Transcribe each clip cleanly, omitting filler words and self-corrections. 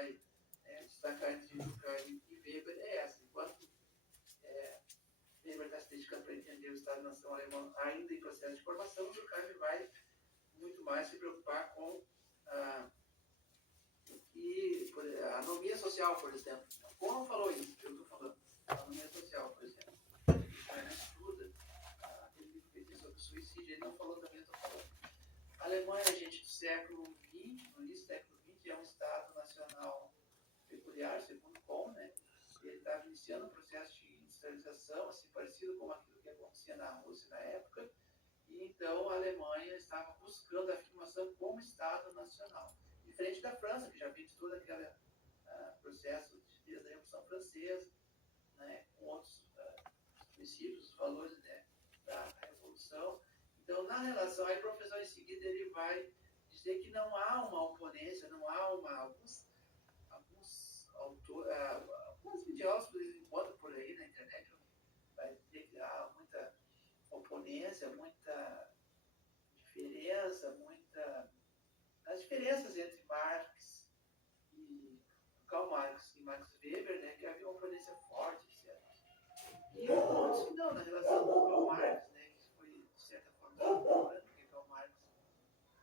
vai destacar entre Durkheim e Weber é essa. Enquanto Weber está se dedicando para entender o Estado-nação alemão ainda em processo de formação, Durkheim vai muito mais se preocupar com a anomia social, por exemplo. Como falou isso? Eu estou falando. A anomia social, por exemplo. Ele estuda aquele livro que ele tem sobre o suicídio, ele não falou também, eu estou falando. A Alemanha, gente, do século XX, no início do século XX, é um Estado nacional peculiar, segundo Kohn, né? Ele estava iniciando um processo de industrialização, assim, parecido com aquilo que acontecia na Rússia na época, e então a Alemanha estava buscando a afirmação como Estado nacional. Diferente da França, que já vinha de todo aquele processo desde a Revolução Francesa, né, com outros princípios, valores, né, da Revolução. Então, na relação, aí o professor em seguida ele vai dizer que não há uma oponência, não há alguns autores, alguns videólogos que botam por aí na internet, vai dizer que há muita oponência, muita diferença, as diferenças entre Marx e Karl Marx e Max Weber, né, que havia uma oponência forte, etc. E outros que não, na relação com Karl Marx, né, que foi, de certa forma, contemporâneo, porque Karl Marx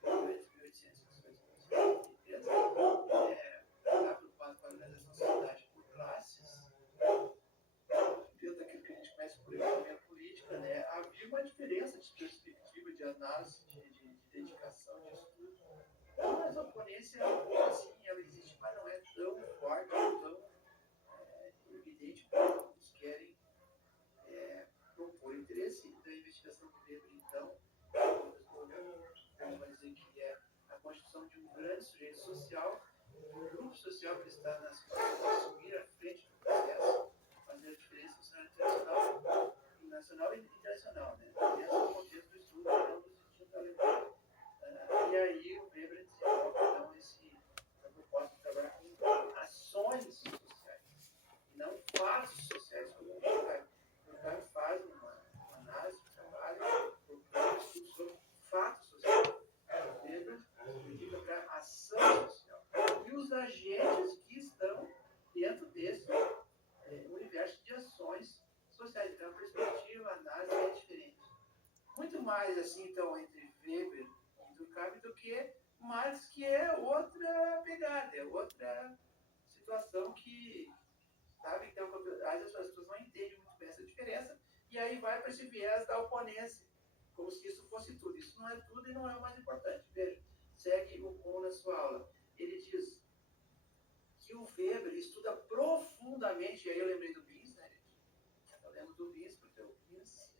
viveu entre 1800 e 1880, está preocupado com a organização da sociedade por classes, dentro daquilo que a gente conhece por economia política, né, havia uma diferença de perspectiva, de análise, de dedicação, de estudo. Então, essa oponência, assim, ela existe, mas não é tão forte, tão evidente como alguns querem propor. O interesse da investigação do Weber, então, o professor vai dizer que é a constituição de um grande sujeito social, um grupo social que está nas costas de assumir a frente do processo, fazer a diferença nacional e internacional, né? Dentro do contexto do estudo de ambos os estilos da Alemanha. E aí o Weber desenvolve, então, essa proposta de trabalhar com ações sociais, e não fatos sociais, como o Durkheim faz uma análise, um trabalho, propõe um estudo sobre fatos sociais. O Weber dedica para a ação social e os agentes que estão dentro desse universo de ações sociais. Então, a perspectiva, a análise é diferente. Muito mais, assim, então, entre Weber e Durkheim do que Marx, que é outra pegada, é outra situação que, sabe, então, às vezes as pessoas não entendem muito bem essa diferença, e aí vai para esse viés da oponência, como se isso fosse tudo. Isso não é tudo e não é o mais importante. Veja, segue o Kohn na sua aula. Ele diz que o Weber estuda profundamente, e aí eu lembrei do Binz, né, gente? Eu lembro do Binz, porque o Binz,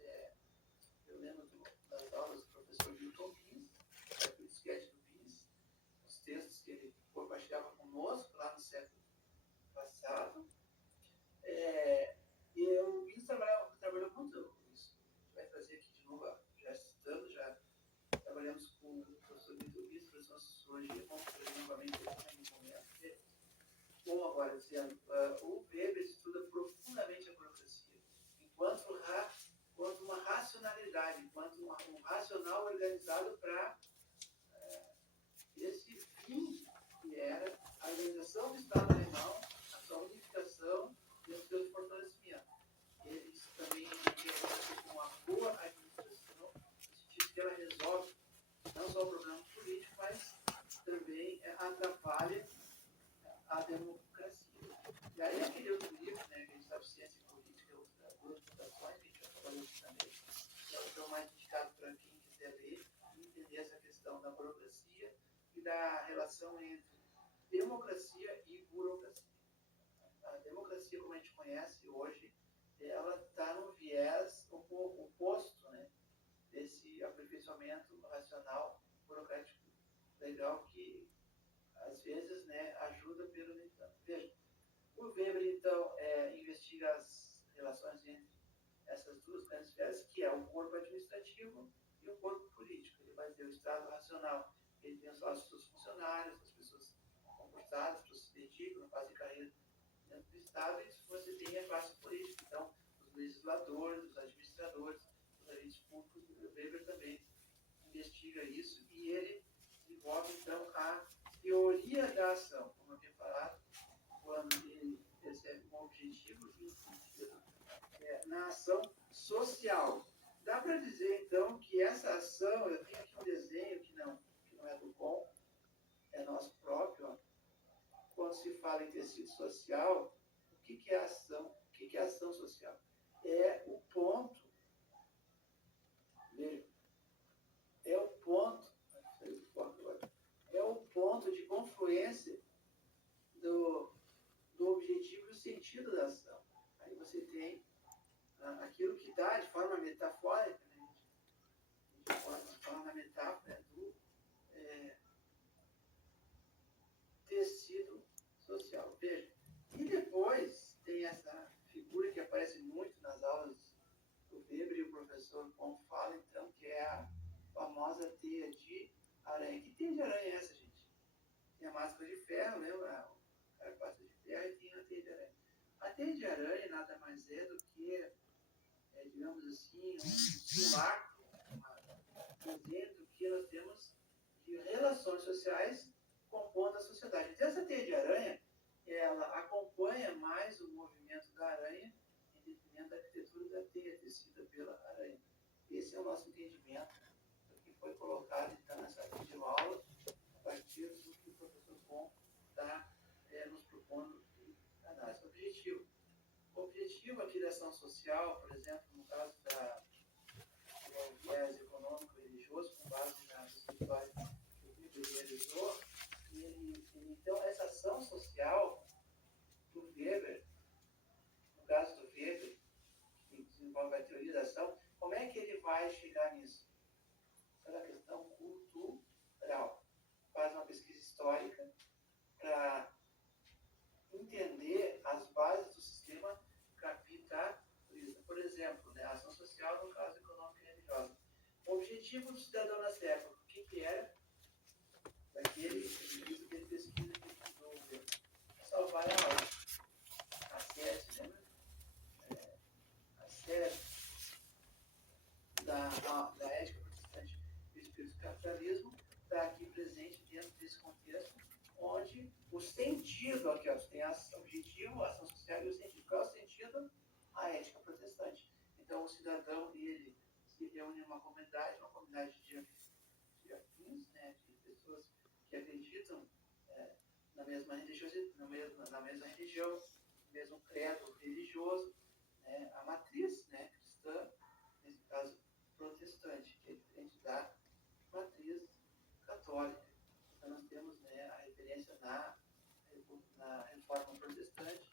eu lembro das aulas do professor Milton Binz, aquele sketch do Binz, os textos que ele compartilhava conosco lá no século passado. E o Binz trabalhou muito isso. A gente vai trazer aqui de novo, já citando, já trabalhamos com o professor Milton Binz, professor de sociologia, vamos trazer novamente também no momento. Como agora dizendo, o Weber estuda profundamente a burocracia, enquanto uma racionalidade, enquanto um racional organizado para esse fim que era a organização do Estado alemão, a sua unificação e o seu fortalecimento. Ele também entende como uma boa administração, no sentido que ela resolve não só o problema político, mas também atrapalha a democracia. E aí aquele outro livro, né, que a gente sabe, Ciência e Política, duas fundações, que a gente já falou isso também, que é o tão mais indicado para quem quiser ler e entender essa questão da burocracia e da relação entre democracia e burocracia. A democracia, como a gente conhece hoje, ela está no viés oposto, né, desse aperfeiçoamento racional, burocrático, legal, que às vezes, né, ajuda pelo nem tanto. Veja, o Weber, então, investiga as relações entre essas duas grandes esferas, que é o corpo administrativo e o corpo político. Ele vai ter o Estado racional, ele tem só os seus funcionários, as pessoas concursadas, as pessoas se dedicam, fazem carreira dentro do Estado, e você tem a classe política. Então, os legisladores, os administradores, os agentes públicos, o Weber também investiga isso, e ele desenvolve, então, a teoria da ação, como eu tinha falado, objetivo e sentido na ação social. Dá para dizer, então, que essa ação, eu tenho aqui um desenho que não é do bom, é nosso próprio. Ó. Quando se fala em tecido social, o que é ação? O que é ação social? É o ponto, veja, é o ponto, é o ponto de confluência do objetivo e o sentido da ação. Aí você tem aquilo que dá de forma metafórica, né? A gente pode falar na metáfora do tecido social. Veja, e depois tem essa figura que aparece muito nas aulas do Weber e o professor Kohn fala, então, que é a famosa teia de aranha. Que teia de aranha é essa, gente? Tem a máscara de ferro, lembra? O carapaça de ferro e tem a teia de aranha. A teia de aranha nada mais é do que, digamos assim, um simulacro, dizendo que nós temos de relações sociais compondo a sociedade. Então, essa teia de aranha, ela acompanha mais o movimento da aranha em detrimento da arquitetura da teia tecida pela aranha. Esse é o nosso entendimento do que foi colocado, então, nessa videoaula, a partir do que o professor Kohn está nos propondo de análise. O objetivo aqui da ação social, por exemplo, no caso do viés econômico e religioso, com base na história que o Weber realizou, então, essa ação social do Weber, no caso do Weber, que desenvolve a teoria da ação, como é que ele vai chegar nisso? Essa é a questão cultural. Faz uma pesquisa histórica para entender as bases do sistema capitalista. Por exemplo, né, a ação social no caso econômico e religiosa. O objetivo do cidadão nessa época, o que era? Daquele indivíduo que ele pesquisa que estudou o Weber. Salvar a alma. A sede, lembra? A sede da ética protestante e do espírito do capitalismo está aqui presente dentro desse contexto, onde o sentido, aqui ó, tem o objetivo, a ação social e o sentido. Qual é o sentido? A ética protestante. Então, o cidadão, ele se reúne em uma comunidade de afins, né, de pessoas que acreditam na mesma religião, no mesmo credo religioso, né, a matriz, né, cristã, nesse caso protestante, que é diferente da matriz católica. Então nós temos, né, a referência na reforma protestante,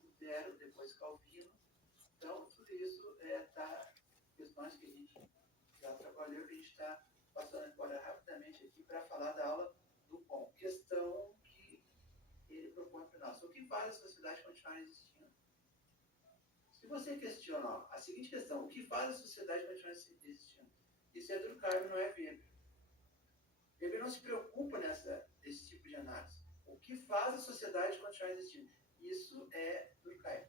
Lutero, depois Calvino. Então tudo isso está questões que a gente já trabalhou, que a gente está passando agora rapidamente aqui para falar da aula do Kohn. Questão que ele propõe para nós. O que faz a sociedade continuar existindo? Se você questiona a seguinte questão, o que faz a sociedade continuar existindo? Isso é Durkheim, não é Weber. Weber não se preocupa desse tipo de análise. O que faz a sociedade continuar existindo? Isso é Durkheim.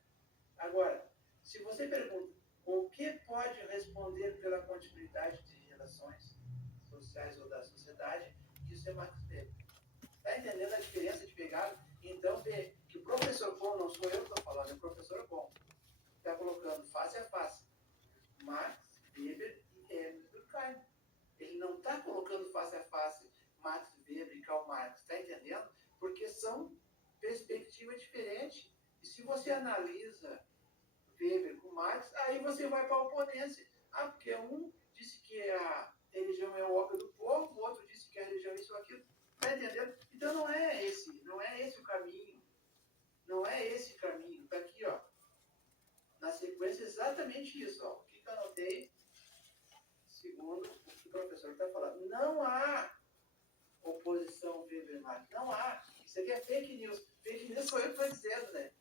Agora, se você pergunta o que pode responder pela continuidade de relações sociais ou da sociedade, isso é Max Weber. Está entendendo a diferença de pegada? Então, vê que o professor Kohn, não sou eu que estou falando, é o professor Kohn, está colocando face a face Max Weber e Emile Durkheim. Ele não está colocando face a face Max Weber e Karl Marx, está entendendo? Porque são perspectivas diferentes. E se você analisa Weber com Marx, aí você vai para a oponência. Porque um disse que a religião é o ópio do povo, o outro disse que a religião é isso ou aquilo. Está entendendo? Então não é esse o caminho. Não é esse o caminho. Está aqui, ó. Na sequência, exatamente isso. Ó. O que eu anotei, segundo o que o professor está falando. Não há oposição Weber-Marx. Não há. Isso aqui é fake news. Fake news sou eu que estou dizendo, né?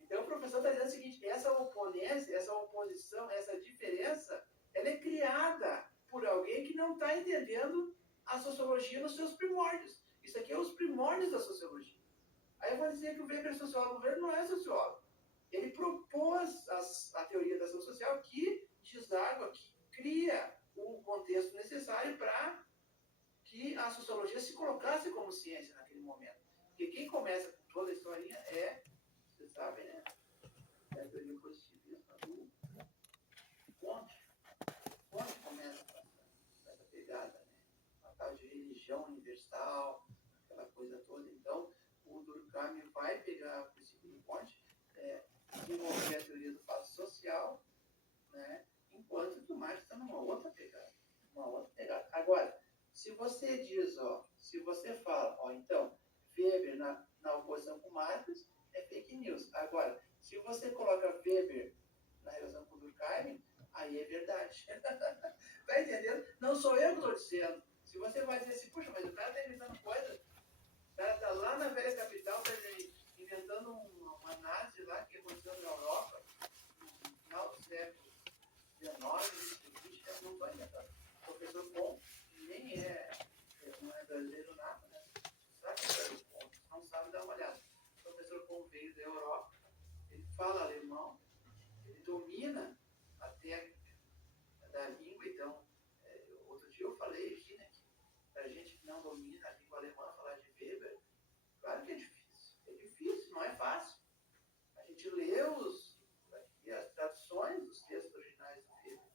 Então o professor está dizendo o seguinte, essa oponência, essa oposição, essa diferença, ela é criada por alguém que não está entendendo a sociologia nos seus primórdios. Isso aqui é os primórdios da sociologia. Aí eu vou dizer que o Weber é sociólogo. O Weber não é sociólogo. Ele propôs a teoria da ação social que deságua, que cria o contexto necessário para que a sociologia se colocasse como ciência naquele momento. Porque quem começa com toda a historinha é sabem, né? É a teoria positivista do Conte. Conte começa com essa pegada, né? A tal de religião universal, aquela coisa toda. Então, o Durkheim vai pegar o princípio do Conte, desenvolver a teoria do fato social, né? Enquanto que o Marx está numa outra pegada. Agora, se você diz, se você fala, então, Weber na oposição com Marx, é fake news. Agora, se você coloca Weber na relação com Durkheim, aí é verdade. Tá entendendo? Não sou eu que estou dizendo. Se você vai dizer assim, puxa, mas o cara está inventando coisa, o cara está lá na velha capital, está inventando uma nazi lá que aconteceu na Europa, no final do século XIX, não vai inventar. O professor Pon nem não é brasileiro nada, né? Sabe que é brasileiro Pon? Não sabe dar uma olhada. O professor Pon veio da Europa, ele fala alemão, ele domina a técnica da língua, então, outro dia eu falei aqui, né, que para gente que não domina a língua alemã, falar de Weber, claro que é difícil, não é fácil. A gente lê as traduções dos textos originais do Weber,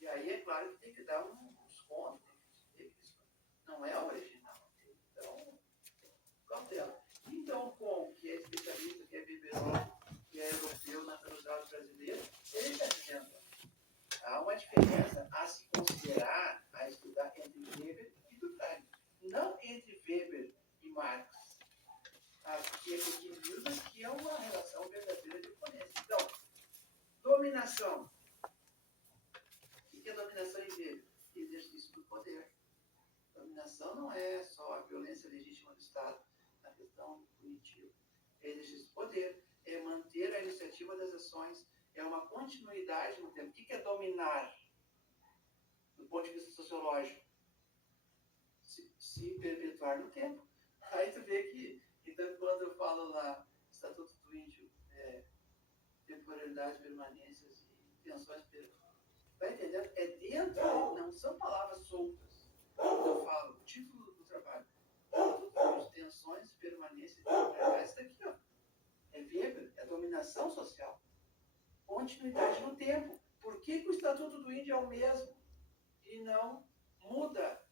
e aí é claro que tem que dar uns contos, tem que isso não é original. Então, cautela. Então, com que é especialista, que é biberólogo, que é europeu, naturalizado brasileiro, ele está dizendo, há uma diferença a se considerar, a estudar entre Weber e Durkheim. Não entre Weber e Marx. Aqui é pequeninos, que é uma relação verdadeira de oponência. Então, dominação. O que é dominação em Weber? Exercício do poder. Dominação não é só a violência legítima do Estado na questão punitiva. É exercício do poder, é manter a iniciativa das ações, é uma continuidade no tempo. O que é dominar? Do ponto de vista sociológico, se perpetuar no tempo. Aí tu vê que, então, quando eu falo lá, Estatuto do Índio, temporalidade, permanências e tensões, tá entendendo? É dentro, não são palavras soltas. Quando eu falo o título do trabalho, Estatuto de tensões, permanências e temporalidade, isso aqui, é Weber, é dominação social. Continuidade no tempo. Por que o Estatuto do Índio é o mesmo e não muda?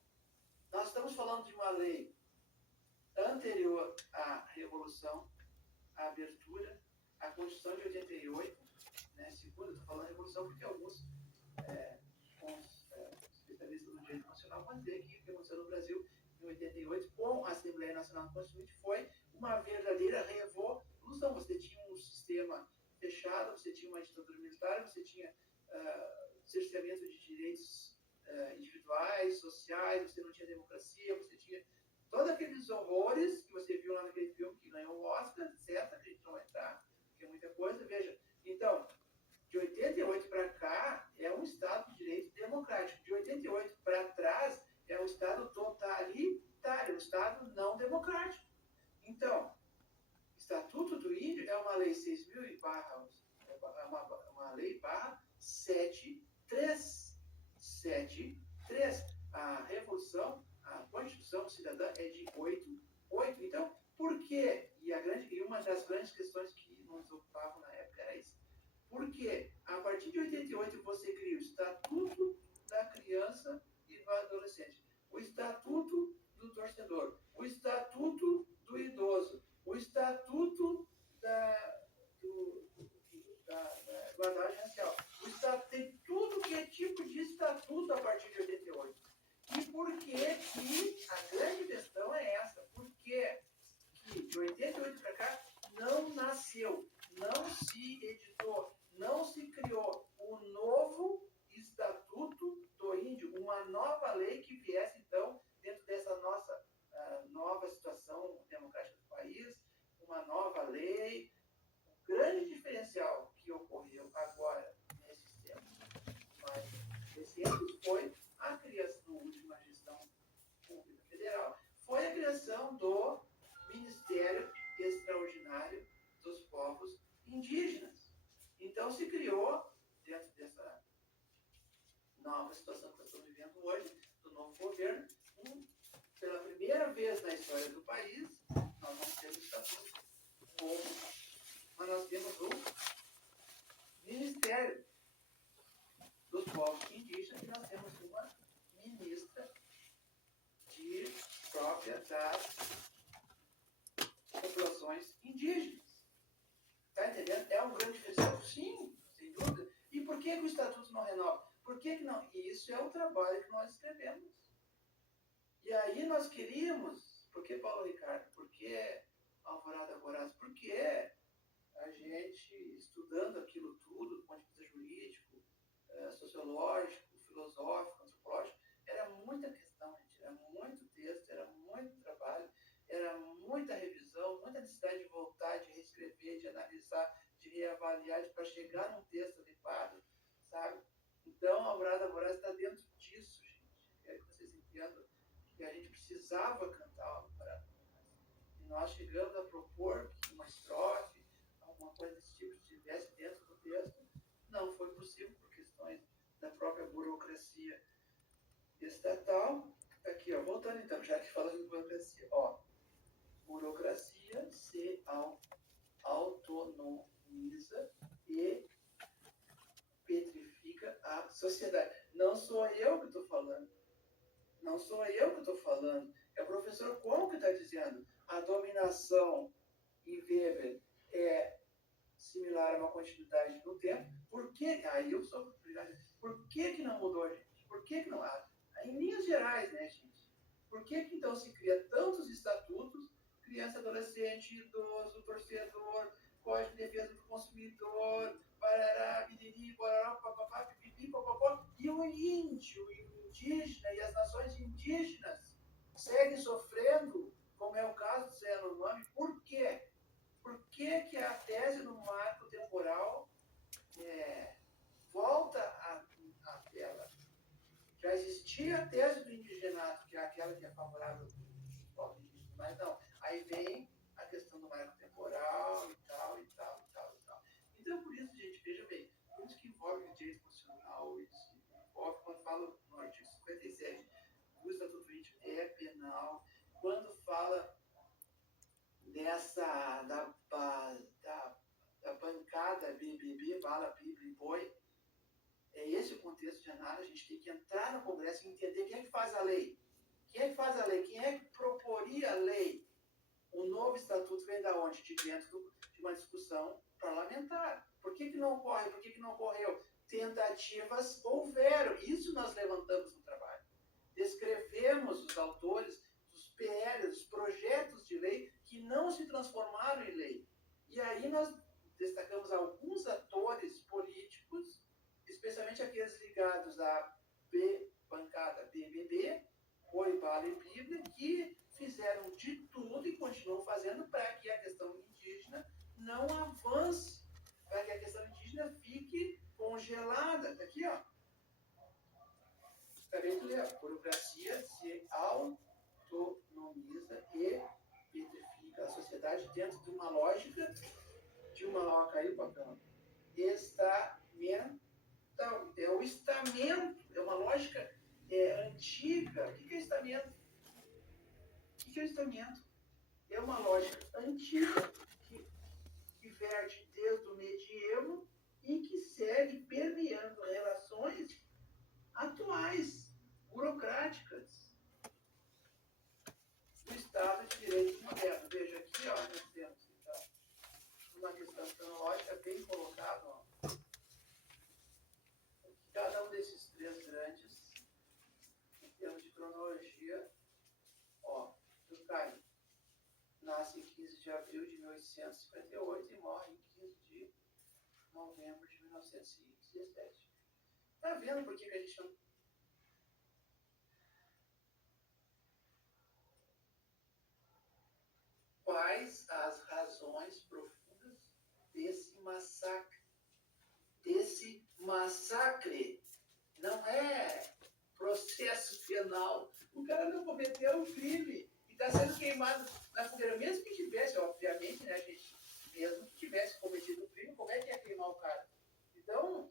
Nós estamos falando de uma lei anterior à Revolução, à abertura, à Constituição de 88, né? Segunda, estou falando de Revolução porque alguns especialistas do direito nacional vão dizer que o que aconteceu no Brasil em 88, com a Assembleia Nacional Constituinte, foi uma verdadeira revolução. Você tinha um sistema fechado, você tinha uma ditadura militar, você tinha cerceamento de direitos individuais, sociais, você não tinha democracia, você tinha todos aqueles horrores que você viu lá naquele filme que ganhou o Oscar, etc., que a gente não vai entrar, porque é muita coisa. Veja, então, de 88 para cá é um Estado de Direito democrático. De 88 para trás é um Estado totalitário, um Estado não democrático. Então, Estatuto do Índio é uma lei 6.000 uma lei barra 7.3. A Revolução, a Constituição Cidadã é de 8. Então, por quê? E uma das grandes questões que nos ocupavam na época era isso. Porque a partir de 88 você cria o Estatuto da Criança e do Adolescente, o Estatuto do Torcedor, o Estatuto do Idoso, o Estatuto da igualdade racial. O Estatuto tem tudo que é tipo de estatuto a partir de 88. E por que a grande questão é essa? Por que de 88 para cá não nasceu, não se editou, não se criou um novo Estatuto do Índio, uma nova lei que viesse, então, dentro dessa nossa nova situação democrática do país, uma nova lei. O grande diferencial que ocorreu agora, nesses tempos mais recentes, foi a criação, na última gestão pública federal, foi a criação do Ministério Extraordinário dos Povos Indígenas. Então se criou, dentro dessa nova situação que nós estamos vivendo hoje, do novo governo, pela primeira vez na história do país, nós vamos ter um estatuto novo, mas nós temos temos o Ministério dos Povos Indígenas, e nós temos uma ministra de própria das populações indígenas. Está entendendo? É um grande diferencial? Sim, sem dúvida. E por que o Estatuto não renova? Por que não? E isso é o trabalho que nós escrevemos. E aí nós queríamos, por que Paulo Ricardo? Por que Alvorada Voraz? Porque a gente, estudando aquilo tudo, do ponto de vista jurídico, sociológico, filosófico, antropológico, era muita questão, gente, era muito texto, era muito trabalho, era muita revisão, muita necessidade de voltar, de reescrever, de analisar, de reavaliar, para chegar num texto adequado, sabe? Então, a Alvorada Voraz está dentro disso, gente. Quero que vocês entendam que a gente precisava cantar a Alvorada Voraz. E nós chegamos a propor que uma estrofe, alguma coisa desse tipo, estivesse dentro do texto. Não foi possível por questões da própria burocracia estatal. Aqui, ó, voltando então, já que falamos de burocracia, ó, burocracia se autonomiza e petrifica a sociedade. Não sou eu que estou falando. Não sou eu que estou falando. É o professor Cuomo que está dizendo. A dominação em Weber é similar a uma continuidade no tempo. Por que? Aí eu sou obrigado. Por que não mudou, gente? Por que não há? Em linhas gerais, né, gente? Por que então se cria tantos estatutos, criança, adolescente, idoso, torcedor, Código de Defesa do Consumidor, barará, biriri, barará, papapá, pipipi, papapá, e o índio, e o indígena, e as nações indígenas seguem sofrendo, como é o caso do Zé Yanomami. Por quê? Por que a tese do marco temporal volta à tela? Já existia a tese do indigenato, que é aquela que é favorável aos povos indígenas, mas não. Aí vem a questão do marco temporal e tal, e tal, e tal, e tal. Então, por isso, gente, veja bem, por isso que envolve o direito constitucional, isso envolve, quando fala no artigo 57 do Estatuto Íntimo, é penal. Quando fala da bancada BBB, bala, bíblia e boi, é esse o contexto de análise. A gente tem que entrar no Congresso e entender quem é que faz a lei. Quem é que faz a lei? Quem é que proporia a lei? O novo estatuto vem da onde? De dentro de uma discussão parlamentar. Por que não ocorre? Por que não ocorreu? Tentativas houveram. Isso nós levantamos no trabalho. Descrevemos os autores dos PLs, dos projetos de lei que não se transformaram em lei. E aí nós destacamos alguns atores políticos, especialmente aqueles ligados à bancada BBB, Boi, Bala e Bíblia, que fizeram de tudo e continuam fazendo para que a questão indígena não avance, para que a questão indígena fique congelada. Está aqui, ó. Acabei de ler. A burocracia se autonomiza e petrifica a sociedade dentro de uma lógica de uma... Ó, caiu o papel. Estamental. É o estamento. É uma lógica antiga. O que é estamento? O que é estamento? É uma lógica antiga que verte desde o medievo e que segue permeando relações atuais, burocráticas, do Estado de Direito moderno. Veja aqui, ó, nós temos então uma questão cronológica bem colocada. Ó. Cada um desses três grandes, em termos de cronologia, ó, Durkheim nasce em 15 de abril de 1858 e morre em 15 de novembro de 1917. Está vendo por que a gente não... Quais as razões profundas desse massacre? Desse massacre. Não é processo penal. O cara não cometeu um crime e está sendo queimado na fogueira. Mesmo que tivesse, obviamente, né, gente? Mesmo que tivesse cometido um crime, como é que ia queimar o cara? Então,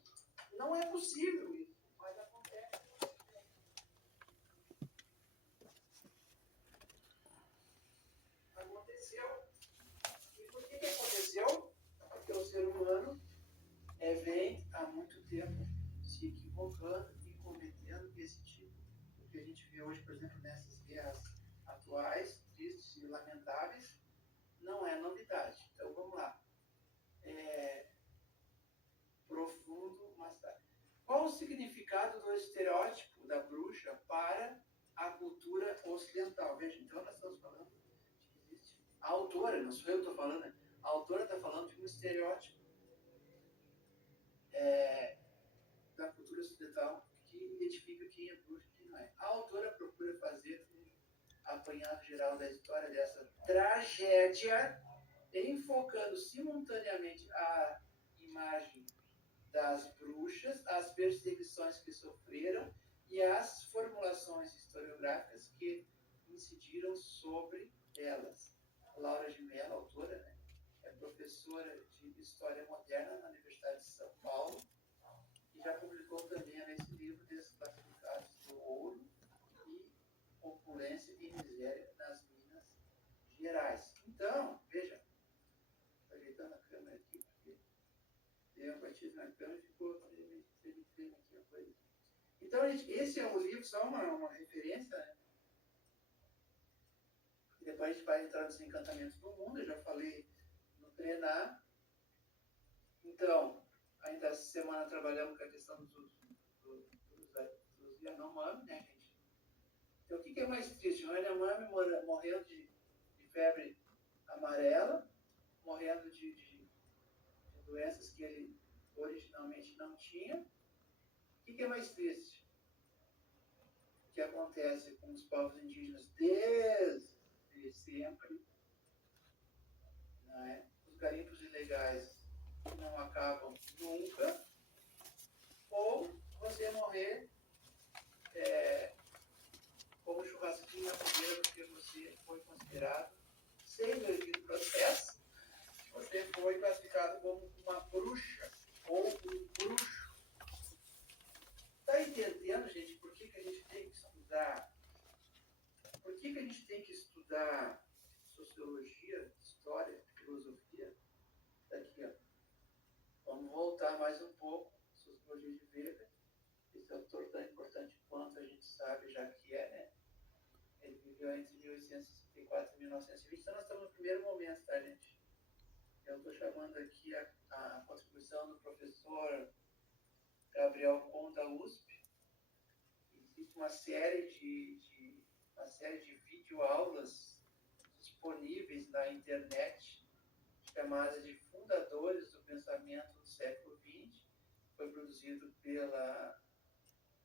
não é possível isso. Mas acontece. Aconteceu. E por que aconteceu? Porque os ser humano vem há muito tempo se equivocando e cometendo esse tipo. O que a gente vê hoje, por exemplo, nessas guerras atuais, tristes e lamentáveis, não é novidade. Então vamos lá. Profundo, mas tá. Qual o significado do estereótipo da bruxa para a cultura ocidental? Veja, então nós estamos falando de que existe. A autora, não sou eu que estou falando, né? A autora está falando de um estereótipo da cultura ocidental que identifica quem é bruxa e quem não é. A autora procura fazer um apanhado geral da história dessa tragédia, enfocando simultaneamente a imagem das bruxas, as perseguições que sofreram e as formulações historiográficas que incidiram sobre elas. Laura de Mello, autora, né, é professora de História Moderna na Universidade de São Paulo e já publicou também nesse livro Desclassificados do Ouro e Opulência e Miséria nas Minas Gerais. Então, veja, estou ajeitando a câmera aqui, porque deu uma batida na câmera e ficou treme aqui a coisa. Então, gente, esse é um livro, só uma referência, né? E depois a gente vai entrar nos encantamentos do mundo, eu já falei no treinar. Então, ainda essa semana trabalhamos com a questão dos Yanomami, né, gente? Então, o que é mais triste? O Yanomami morrendo de febre amarela, morrendo de doenças que ele originalmente não tinha. O que é mais triste? O que acontece com os povos indígenas desde sempre, né? Os garimpos ilegais não acabam nunca, ou você morrer como churrasquinho na fogueira porque você foi considerado, sem o devido processo, você foi classificado como uma bruxa ou um bruxo. Está entendendo, gente, por que a gente tem que estudar? Por que a gente tem que estudar sociologia, história, filosofia? Daqui, ó. Vamos voltar mais um pouco. Sociologia de Weber. Esse autor tão importante quanto a gente sabe, já que né? Ele viveu entre 1864 e 1920. Então, nós estamos no primeiro momento, tá, gente? Eu estou chamando aqui a contribuição do professor Gabriel Con da USP. Existe uma série de videoaulas disponíveis na internet, chamadas de Fundadores do Pensamento do Século XX. Foi produzido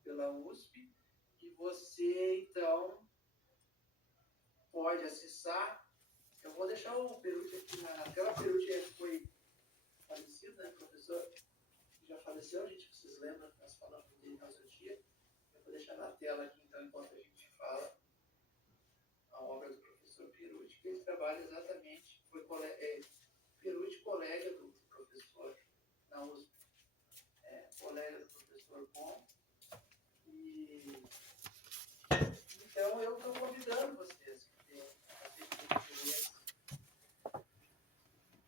pela USP. E você, então, pode acessar. Eu vou deixar o Perucci aqui na tela. O Perucci foi falecido, né, professor? Já faleceu, gente, vocês lembram que nós falamos dele no outro dia? Eu vou deixar na tela aqui, então, enquanto a gente fala a obra do professor Perucci, que ele trabalha exatamente, Perucci, colega do professor na USP, colega do professor Bom, e então eu estou convidando vocês, porque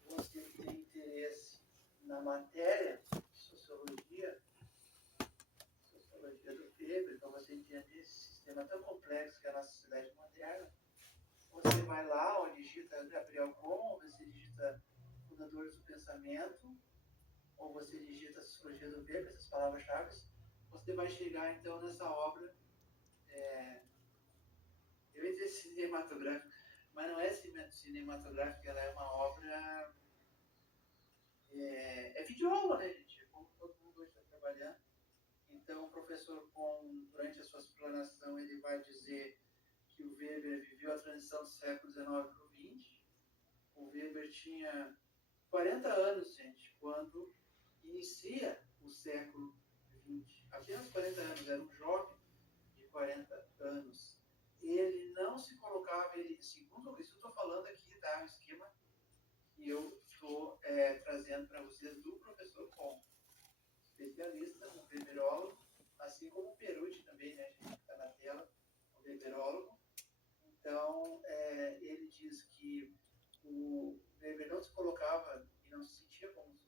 você que tem interesse na matéria de sociologia do Weber, para você entender esse sistema tão complexo que é a nossa sociedade moderna, você vai lá, onde digita Gabriel Con, você digita Fundadores do Pensamento, ou você digita Sociologia do Weber, essas palavras-chave, você vai chegar então nessa obra, eu ia dizer cinematográfica, mas não é cinematográfica, ela é uma obra, videoaula, né, gente? É como todo mundo hoje está trabalhando. Então, o professor Con, durante a sua explanação, ele vai dizer que o Weber viveu a transição do século XIX para o XX. O Weber tinha 40 anos, gente, quando inicia o século XX. Apenas 40 anos, era um jovem de 40 anos. Ele não se colocava, segundo isso eu estou falando aqui, tá? Um esquema que eu estou trazendo para vocês do professor Con, especialista no weberólogo, assim como o Perucci também, né, gente, está na tela, o weberólogo. Então, ele diz que o Weber não se colocava e não se sentia como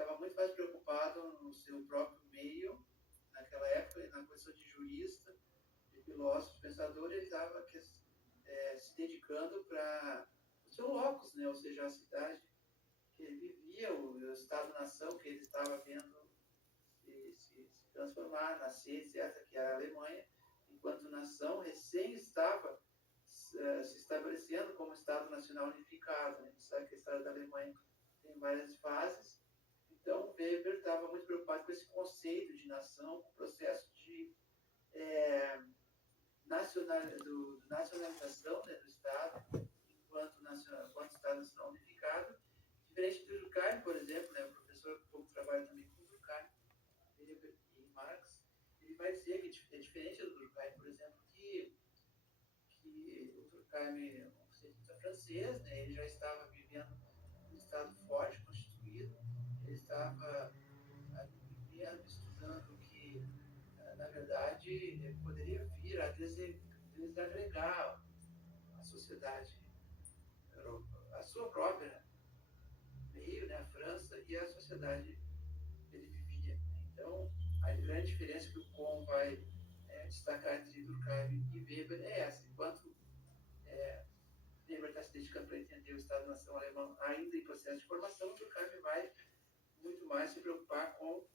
estava muito mais preocupado no seu próprio meio, naquela época, na condição de jurista, de filósofo, pensador, ele estava se dedicando para o seu locus, né? Ou seja, a cidade que ele vivia, o Estado-nação que ele estava vendo se transformar, nascer, etc., que era a Alemanha, enquanto nação recém estava se estabelecendo como Estado Nacional unificado. Né? A gente sabe que a história da Alemanha tem várias fases. Então, Weber estava muito preocupado com esse conceito de nação, com o processo de nacionalização, né, do Estado, enquanto Estado Nacional unificado, diferente do Durkheim, por exemplo, né, o professor que trabalha também com Durkheim, Weber e Marx, ele vai dizer que é diferente do Durkheim, por exemplo, que o Durkheim é um cientista francês, né, ele já estava vivendo um Estado forte, constituído, ele estava vivendo, estudando que, na verdade, poderia vir a desagregar a sociedade, a sua própria meio, né, a França e a sociedade que ele vivia. Então, a grande diferença que o Kohn vai destacar entre Durkheim e Weber é essa. Enquanto Weber está se dedicando para entender o Estado-nação alemão ainda em processo de formação, Durkheim vai muito mais se preocupar com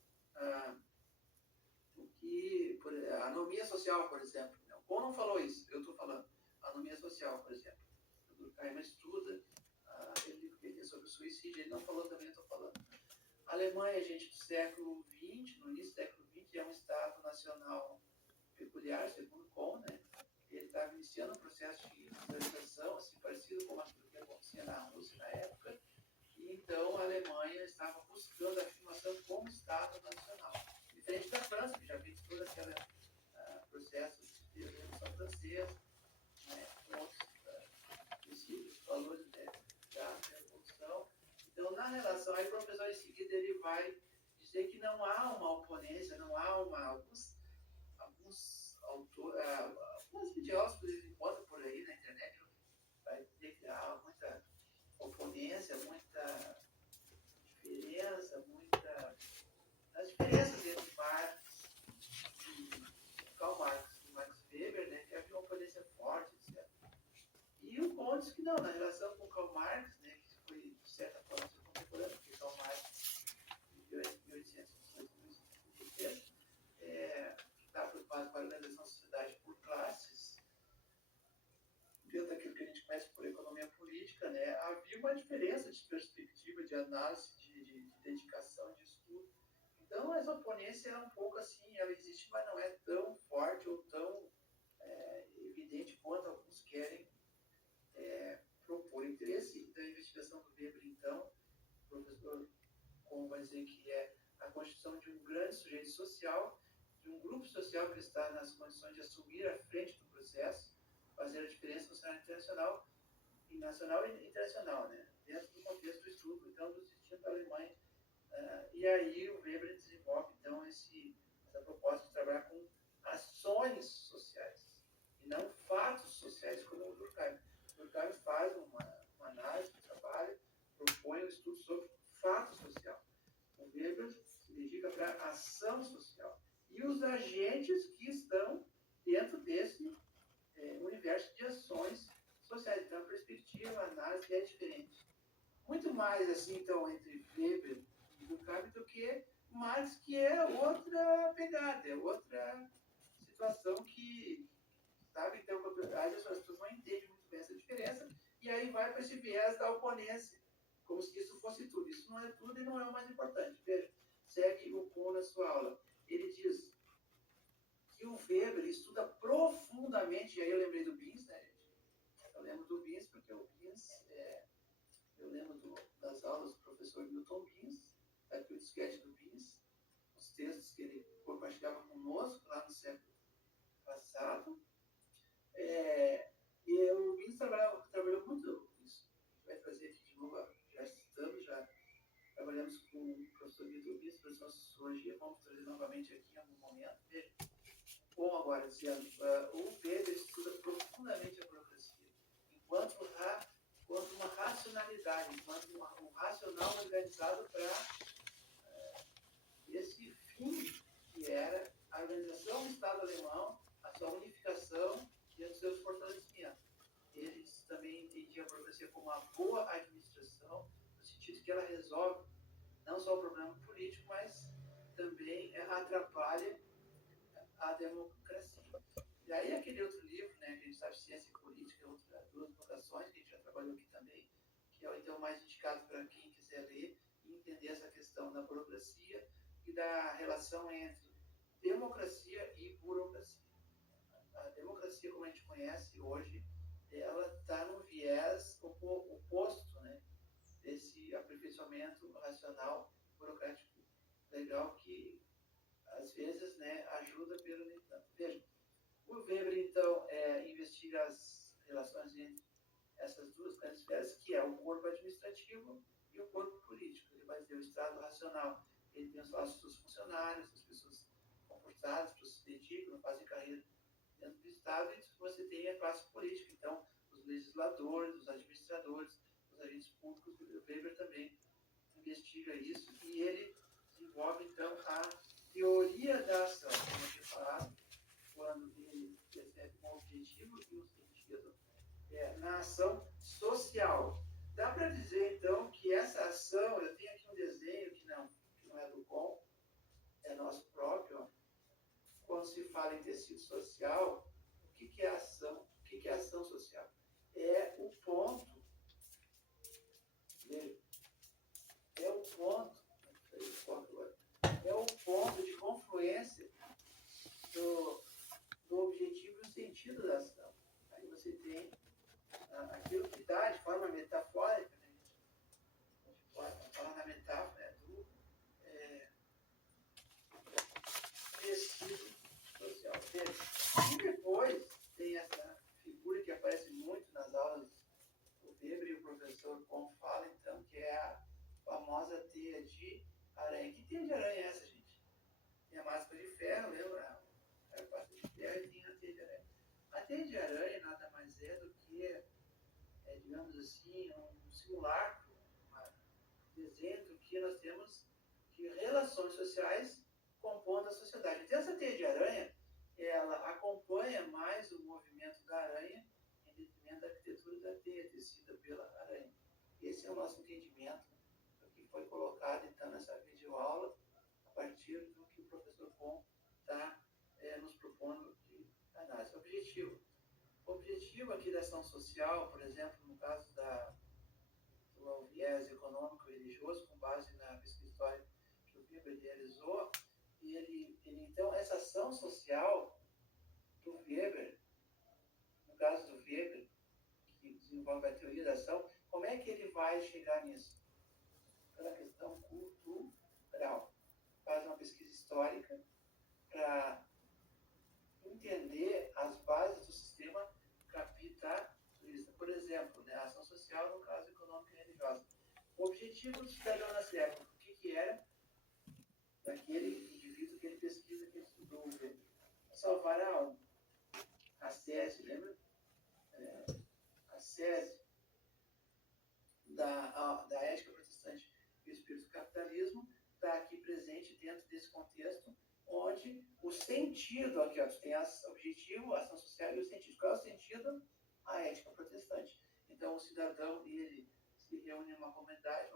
a anomia social, por exemplo. O Kohn não falou isso, eu estou falando. A anomia social, por exemplo. O Durkheim estuda sobre o suicídio, ele não falou também, eu estou falando. A Alemanha, gente, do século XX, no início do século XX, é um Estado nacional peculiar, segundo Kohn, né? Ele estava iniciando um processo de industrialização, assim, parecido com aquilo que acontecia na Rússia na época, e então a Alemanha estava buscando a afirmação como Estado nacional. Diferente da França, que já fez todo aquele processo de Revolução Francesa, né, com outros princípios, valores da Revolução. Então, na relação, aí o professor em seguida ele vai dizer que não há uma oponência, não há alguns autores, alguns filósofos que eles encontram por aí na internet, vai dizer que há muita oponência, muita diferença, as diferenças entre Marx e Karl Marx e Max Weber, né, que havia uma oponência forte, etc. E o Kohn diz que não, na relação com Karl Marx, né, que foi, de certa forma, seu contemporâneo, porque Karl Marx viveu em 1883, estava preocupado com a organização da sociedade por classes, dentro daquilo que a gente conhece por economia política, né, havia uma diferença de perspectiva, de análise, de dedicação, de estudo. Então, essa oponência é um pouco assim, ela existe, mas não é tão forte ou tão evidente quanto alguns querem propor. O interesse da investigação do Weber, então, o professor Kohn vai dizer que é a constituição de um grande sujeito social, de um grupo social que está nas condições de assumir a frente do processo, fazer a diferença nacional e internacional, né? Dentro do contexto do estudo, então, dos destinos da Alemanha. E aí o Weber desenvolve, então, essa proposta de trabalhar com ações sociais, e não fatos sociais, como o Durkheim. O Durkheim faz uma análise do trabalho, propõe um estudo sobre fato social. O Weber se dedica para a ação social e os agentes que estão dentro desse universo de ações sociais. Então, a perspectiva, a análise é diferente. Muito mais, assim, então, entre Weber e Durkheim do que Marx, que é outra pegada, é outra situação que, sabe, então, com a verdade, as pessoas não entendem muito bem essa diferença, e aí vai para esse viés da oponência, como se isso fosse tudo. Isso não é tudo e não é o mais importante. Veja, segue o Kohn na sua aula. Ele diz que o Weber estuda profundamente, e aí eu lembrei do Binz, né, gente? Eu lembro do Binz, porque o Binz, eu lembro das aulas do professor Milton Binz, do disquete do Binz, os textos que ele compartilhava conosco lá no século passado. E o Binz trabalhou muito isso. A gente vai trazer aqui de novo, já trabalhamos com o professor Milton Binz, professor de sociologia, vamos trazer novamente aqui em algum momento. Veja, bom, agora, dizendo, o Weber estuda profundamente a burocracia, enquanto uma racionalidade, enquanto um racional organizado para alemão, a sua unificação e os seus fortalecimentos. Eles também entendiam a burocracia como uma boa administração, no sentido que ela resolve não só o problema político, mas também atrapalha a democracia. E aí aquele outro livro, né, que a gente sabe, Ciência e Política, duas vocações, que a gente já trabalhou aqui também, que é então mais indicado para quem quiser ler e entender essa questão da burocracia e da relação entre democracia e burocracia. A democracia, como a gente conhece hoje, ela está no viés oposto, né, desse aperfeiçoamento racional, burocrático, legal, que às vezes, né, ajuda pelo nem tanto. Veja, o Weber, então, investiga as relações entre essas duas grandes esferas, que é o corpo administrativo e o corpo político. Ele vai dizer o Estado racional. Ele tem lá os seus funcionários, as pessoas concursadas, as pessoas se dedicam, fazem carreira dentro do Estado, e você tem a classe política. Então, os legisladores, os administradores, os agentes públicos. O Weber também investiga isso e ele desenvolve, então, a teoria da ação, como eu tinha falado, quando ele percebe um objetivo e um sentido na ação social. Dá para dizer, então, que essa ação, eu tenho aqui um desenho que não é do Com, é nosso próprio. Quando se fala em tecido social, o que é ação? O que é ação social? É o ponto, é o ponto de confluência do objetivo e o sentido da ação. Aí você tem aquilo que dá de forma metafórica, né? A gente pode falar na metáfora do tecido social. E depois tem essa figura que aparece muito nas aulas do Weber, e o professor Kohn fala, então, que é a famosa teia de aranha. Que teia de aranha é essa, gente? Tem a máscara de ferro, lembra? A pasta de ferro e tem a teia de aranha. A teia de aranha nada mais é do que, digamos assim, um simulacro, um desenho do que nós temos de relações sociais compondo a sociedade. Então, essa teia de aranha, ela acompanha mais o movimento da aranha em detrimento da arquitetura da teia tecida pela aranha. Esse é o nosso entendimento do que foi colocado, então, nessa videoaula, a partir do que o professor Kohn está nos propondo de análise. O objetivo aqui da ação social, por exemplo, no caso do viés econômico e religioso, com base na pesquisa histórica que o Weber realizou, então, essa ação social do Weber, no caso do Weber, que desenvolve a teoria da ação, como é que ele vai chegar nisso? Pela questão cultural. Faz uma pesquisa histórica para entender as bases do sistema capitalista. Por exemplo, né, a ação social, no caso econômica e religiosa. O objetivo do cidadão nessa época, o que era daquele indivíduo que ele pesquisa, que ele estudou, salvar a alma. A SESI, lembra? A SESI da ética protestante e o espírito do capitalismo está aqui presente dentro desse contexto, onde o sentido, aqui ó, tem o objetivo, a ação social e o sentido. Qual é o sentido? A ética protestante. Então, o cidadão, ele se reúne em uma comunidade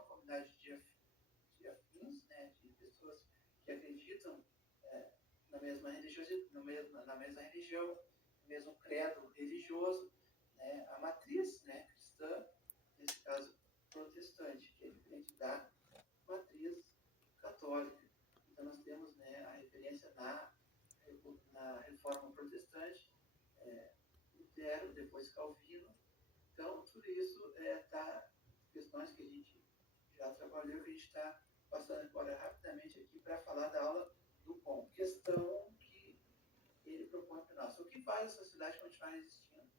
de afins, né, de pessoas que acreditam na mesma religião, no mesmo credo religioso, né, a matriz, né, cristã, nesse caso protestante, que é diferente da matriz católica. Então nós temos, né, a referência na reforma protestante, Lutero, depois Calvino. Então tudo isso está questões que a gente já trabalhou, que a gente está passando agora rapidamente aqui para falar da aula do Kohn. Questão que ele propõe para nós. O que faz a sociedade continuar existindo?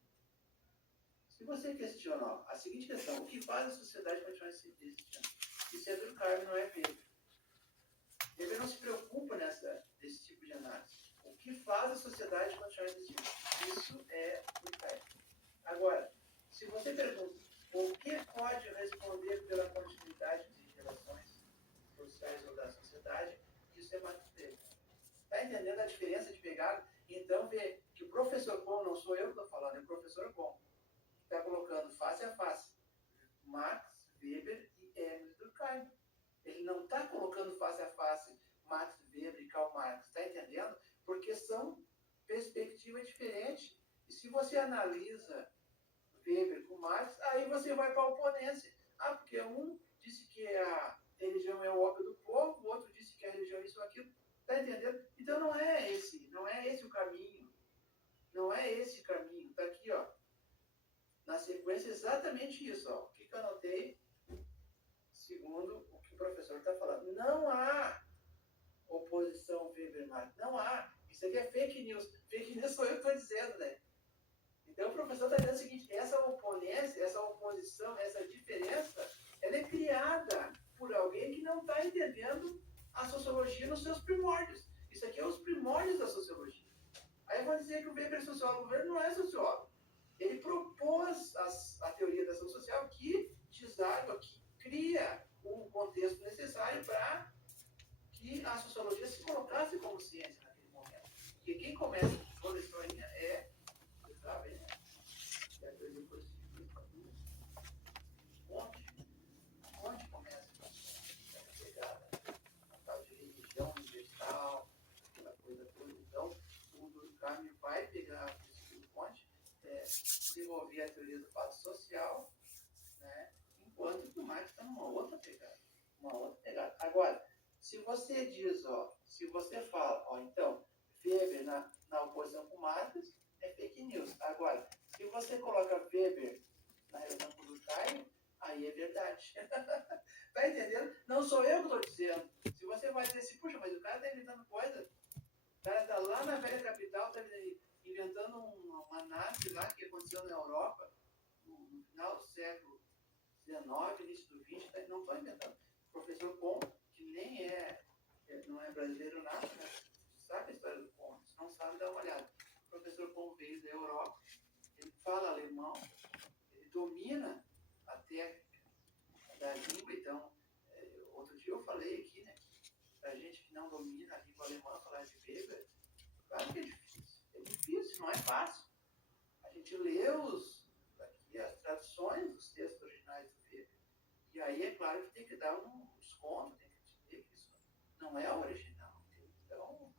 Se você questiona a seguinte questão, o que faz a sociedade continuar existindo? Isso é Durkheim, não é Weber. Weber não se preocupa desse tipo de análise. O que faz a sociedade continuar existindo? Isso é Durkheim. Agora, se você pergunta o que pode responder pela continuidade de relações sociais ou da sociedade, isso é Max Weber. Está entendendo a diferença de pegada? Então, você analisa Weber com Marx, aí você vai para a oponência. Porque um disse que a religião é o ópio do povo, o outro disse que a religião é isso ou aquilo. Está entendendo? Então não é esse o caminho. Não é esse o caminho. Está aqui, ó. Na sequência, exatamente isso. Ó. O que eu anotei, segundo o que o professor está falando. Não há oposição Weber-Marx. Não há. Isso aqui é fake news. Fake news sou eu que estou dizendo, né? Então o professor está dizendo o seguinte, essa oponência, essa oposição, essa diferença, ela é criada por alguém que não está entendendo a sociologia nos seus primórdios. Isso aqui é os primórdios da sociologia. Aí vão dizer que o Weber é sociólogo. O Weber não é sociólogo. Ele propôs a teoria da ação social que desarma, que cria o contexto necessário para que a sociologia se colocasse como ciência naquele momento. Porque quem começa toda a historinha é, você sabe, né? É a teoria positivista. Onde começa essa pegada? A tal de religião universal, aquela coisa toda. Então, o Durkheim vai pegar a princípio do Conte, desenvolver a teoria do fato social, né? Enquanto que o Marx está numa outra pegada. Agora, se você diz, se você fala, então, Weber na oposição com Marx, é fake news. Agora, se você coloca Weber na relação com o Durkheim, aí é verdade. Tá entendendo? Não sou eu que estou dizendo. Se você vai dizer assim, puxa, mas o cara está inventando coisa. O cara está lá na velha capital, está inventando uma nazi lá que aconteceu na Europa, no final do século XIX, início do XX, não estou inventando. O professor Pom, que não é brasileiro nada, né? Sabe a história do Pom, se não sabe, dá uma olhada. O professor Pom veio da Europa, ele fala alemão, ele domina a técnica da língua, então, outro dia eu falei aqui, né, pra gente que não domina a língua alemã, falar de Weber, claro que é difícil, não é fácil. A gente lê as traduções dos textos originais do Weber, e aí é claro que tem que dar um desconto, tem que dizer que isso não é o original. Então,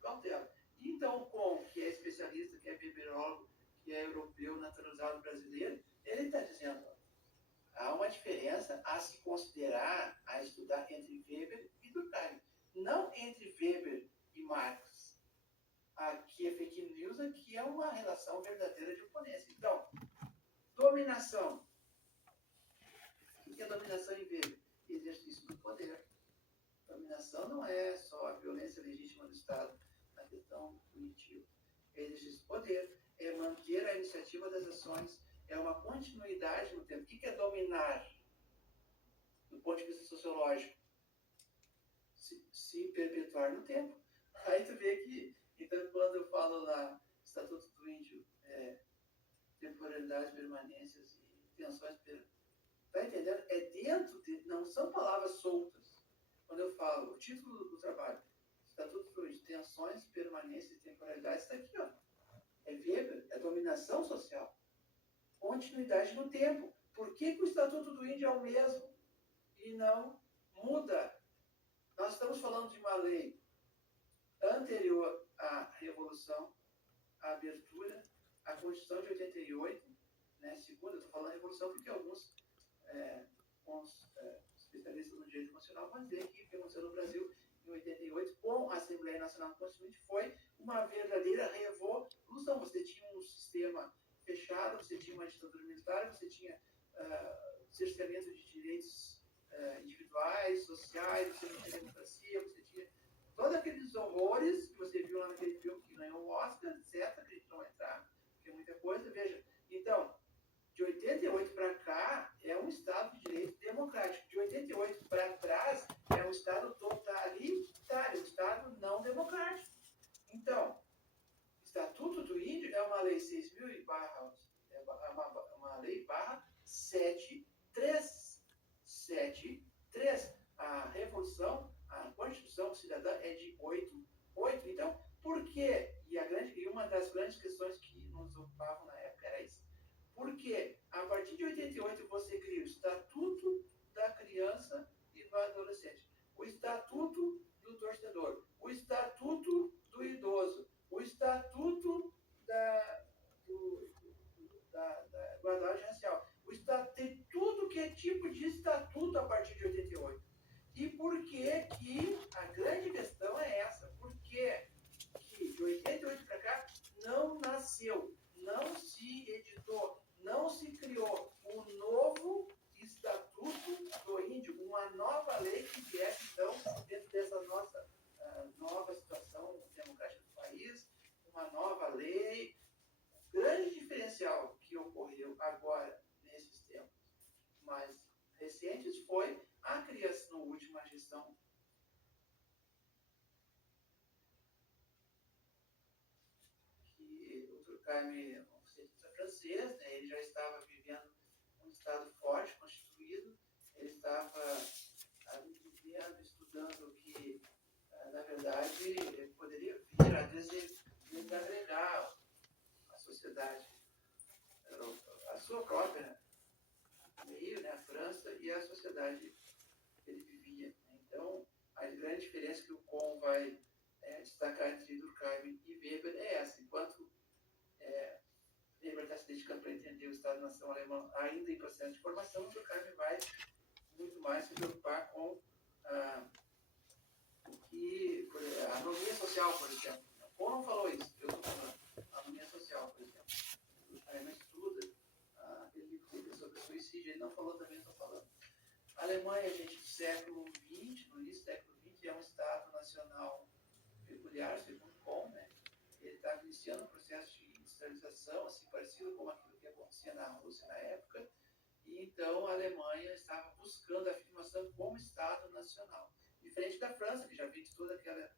cautela. Então, o Pom, que é especialista, que é weberólogo, que é europeu, naturalizado brasileiro, ele está dizendo, há uma diferença a se considerar, a estudar entre Weber e Durkheim. Não entre Weber e Marx. Aqui é fake news, aqui é uma relação verdadeira de oponência. Então, dominação. O que é dominação em Weber? Exercício do poder. Dominação não é só a violência legítima do Estado na questão punitiva. É exercício do poder, é manter a iniciativa das ações, é uma continuidade no tempo. O que é dominar? Do ponto de vista sociológico, se perpetuar no tempo. Aí tu vê que, então, quando eu falo lá, Estatuto do Índio, temporalidade, permanências e tensões, tá entendendo? É dentro não são palavras soltas. Quando eu falo, o título do trabalho, Estatuto do Índio, tensões, permanências e temporalidade, está aqui, ó. É Weber, é dominação social. Continuidade no tempo. Por que o Estatuto do Índio é o mesmo e não muda? Nós estamos falando de uma lei anterior à Revolução, à abertura, à Constituição de 88, né? Segunda, eu estou falando Revolução porque alguns especialistas no direito constitucional vão dizer que o que aconteceu no Brasil em 88, com a Assembleia Nacional Constituinte, foi uma verdadeira revolução. Você tinha um sistema fechado, você tinha uma ditadura militar, você tinha cerceamento de direitos individuais, sociais, você não tinha democracia, você tinha todos aqueles horrores que você viu lá naquele filme que ganhou o Oscar, etc., que a gente não vai entrar, porque é muita coisa. Veja, então, de 88 para cá é um Estado de direito democrático. De 88 para trás é um Estado totalitário, um Estado não democrático. Então, Estatuto do Índio é uma lei 6.000 uma lei barra 7.3. A Revolução, a Constituição Cidadã é de 8. Então, por quê? E uma das grandes questões que nos ocupavam na época era isso. Porque a partir de 88 você que tipo de estatuto a partir de 88? E por que a grande questão é essa? Por que de 88 para cá não nasceu, não se editou, não se criou um novo estatuto do índio, uma nova lei que viesse, então, dentro dessa nossa nova situação democrática do país, uma nova lei. O grande diferencial que ocorreu agora, nesses tempos mais recentes, foi a criação, na última gestão que o Durkheim, um cientista francês, né, ele já estava vivendo um Estado forte, constituído, ele estava vivendo, estudando que, na verdade, poderia vir a desagregar a sociedade, a sua própria meio, né, a França e a sociedade que ele vivia. Então, a grande diferença que o Kohn vai destacar entre Durkheim e Weber é essa. Enquanto Weber está se dedicando para entender o Estado-nação alemão ainda em processo de formação, Durkheim vai muito mais se preocupar com a harmonia social, por exemplo. O Kohn não falou isso, eu estou falando. A harmonia social, por exemplo. Durkheim estuda aquele livro sobre suicídio, ele não falou também, estou falando. A Alemanha, gente, do século XX, no início do século XX, é um Estado nacional peculiar, segundo Kohn, né? Ele estava iniciando um processo de industrialização, assim, parecido com aquilo que acontecia na Rússia na época, e então a Alemanha estava buscando a afirmação como Estado nacional. Diferente da França, que já vinha de todo aquele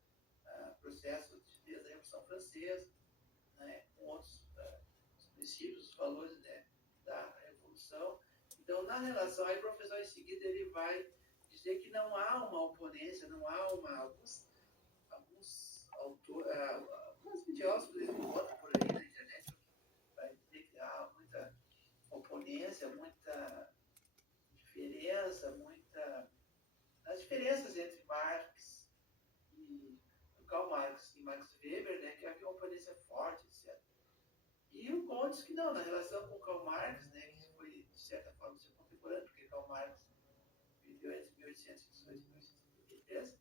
processo desde a Revolução Francesa, né, com outros princípios, os valores, né, da Revolução. Então, na relação, aí o professor em seguida ele vai dizer que não há uma oponência, não há alguns autores, alguns filósofos eles botam por aí na internet, vai dizer que há muita oponência, muita diferença, as diferenças entre Marx e Karl Marx e Max Weber, né, que havia uma oponência forte, etc. E o Kohn diz que não, na relação com Karl Marx, né, que foi, de certa forma, seu contemporâneo, porque Karl Marx viveu entre 1818 e 1833,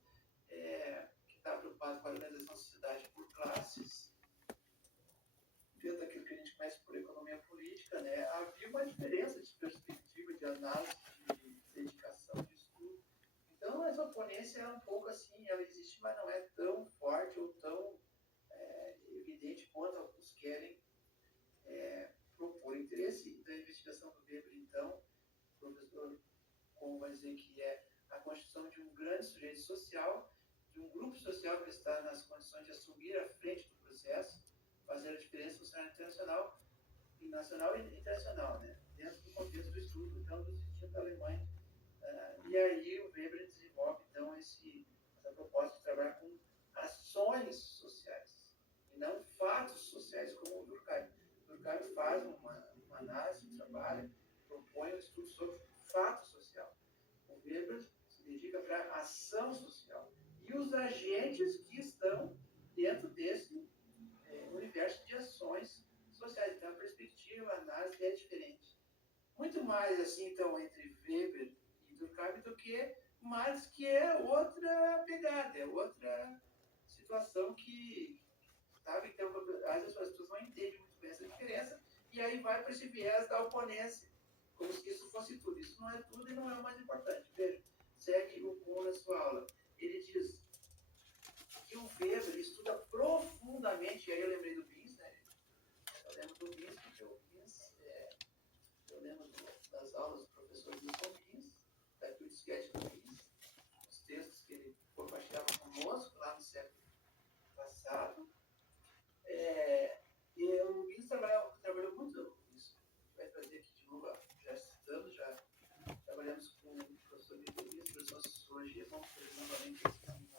que estava preocupado com a organização da sociedade por classes, dentro daquilo que a gente conhece por economia política, né, havia uma diferença de perspectiva, de análise, de dedicação, de estudo. Então, essa oponência é um pouco assim, ela existe, mas não é tão forte ou tão evidente quanto alguns querem propor. O interesse da investigação do Weber, então, o professor Kohn vai dizer que é a constituição de um grande sujeito social, de um grupo social que está nas condições de assumir a frente do processo, fazer a diferença no cenário internacional, e nacional e internacional, né? Dentro do contexto do estudo, então, do destino da Alemanha. E aí o Weber desenvolve, então, essa proposta de trabalhar com ações sociais, e não fatos sociais, como o Durkheim. O Durkheim faz uma análise, um trabalho, propõe um estudo sobre fato social. O Weber se dedica para a ação social e os agentes que estão dentro desse universo de ações sociais. Então, a perspectiva, a análise é diferente. Muito mais, assim, então, entre Weber e Durkheim do que Marx, que é outra pegada, é outra situação que, sabe, então, às vezes as pessoas não entendem muito bem essa diferença e aí vai para esse viés da oponência, como se isso fosse tudo. Isso não é tudo e não é o mais importante. Veja, segue o Kohn na sua aula. Ele diz que o Weber estuda profundamente, e aí eu lembrei do Binz, né? Eu lembro do Binz, porque o Binz, eu lembro das aulas do professor Wilson Binz, daquele sketch do Binz, os textos que ele compartilhava conosco lá no século passado. E o Binz trabalhou muito isso. Vai trazer aqui de novo, já citando, já trabalhamos com o professor Vitor Binz, professor de sociologia, vamos fazer novamente esse momento.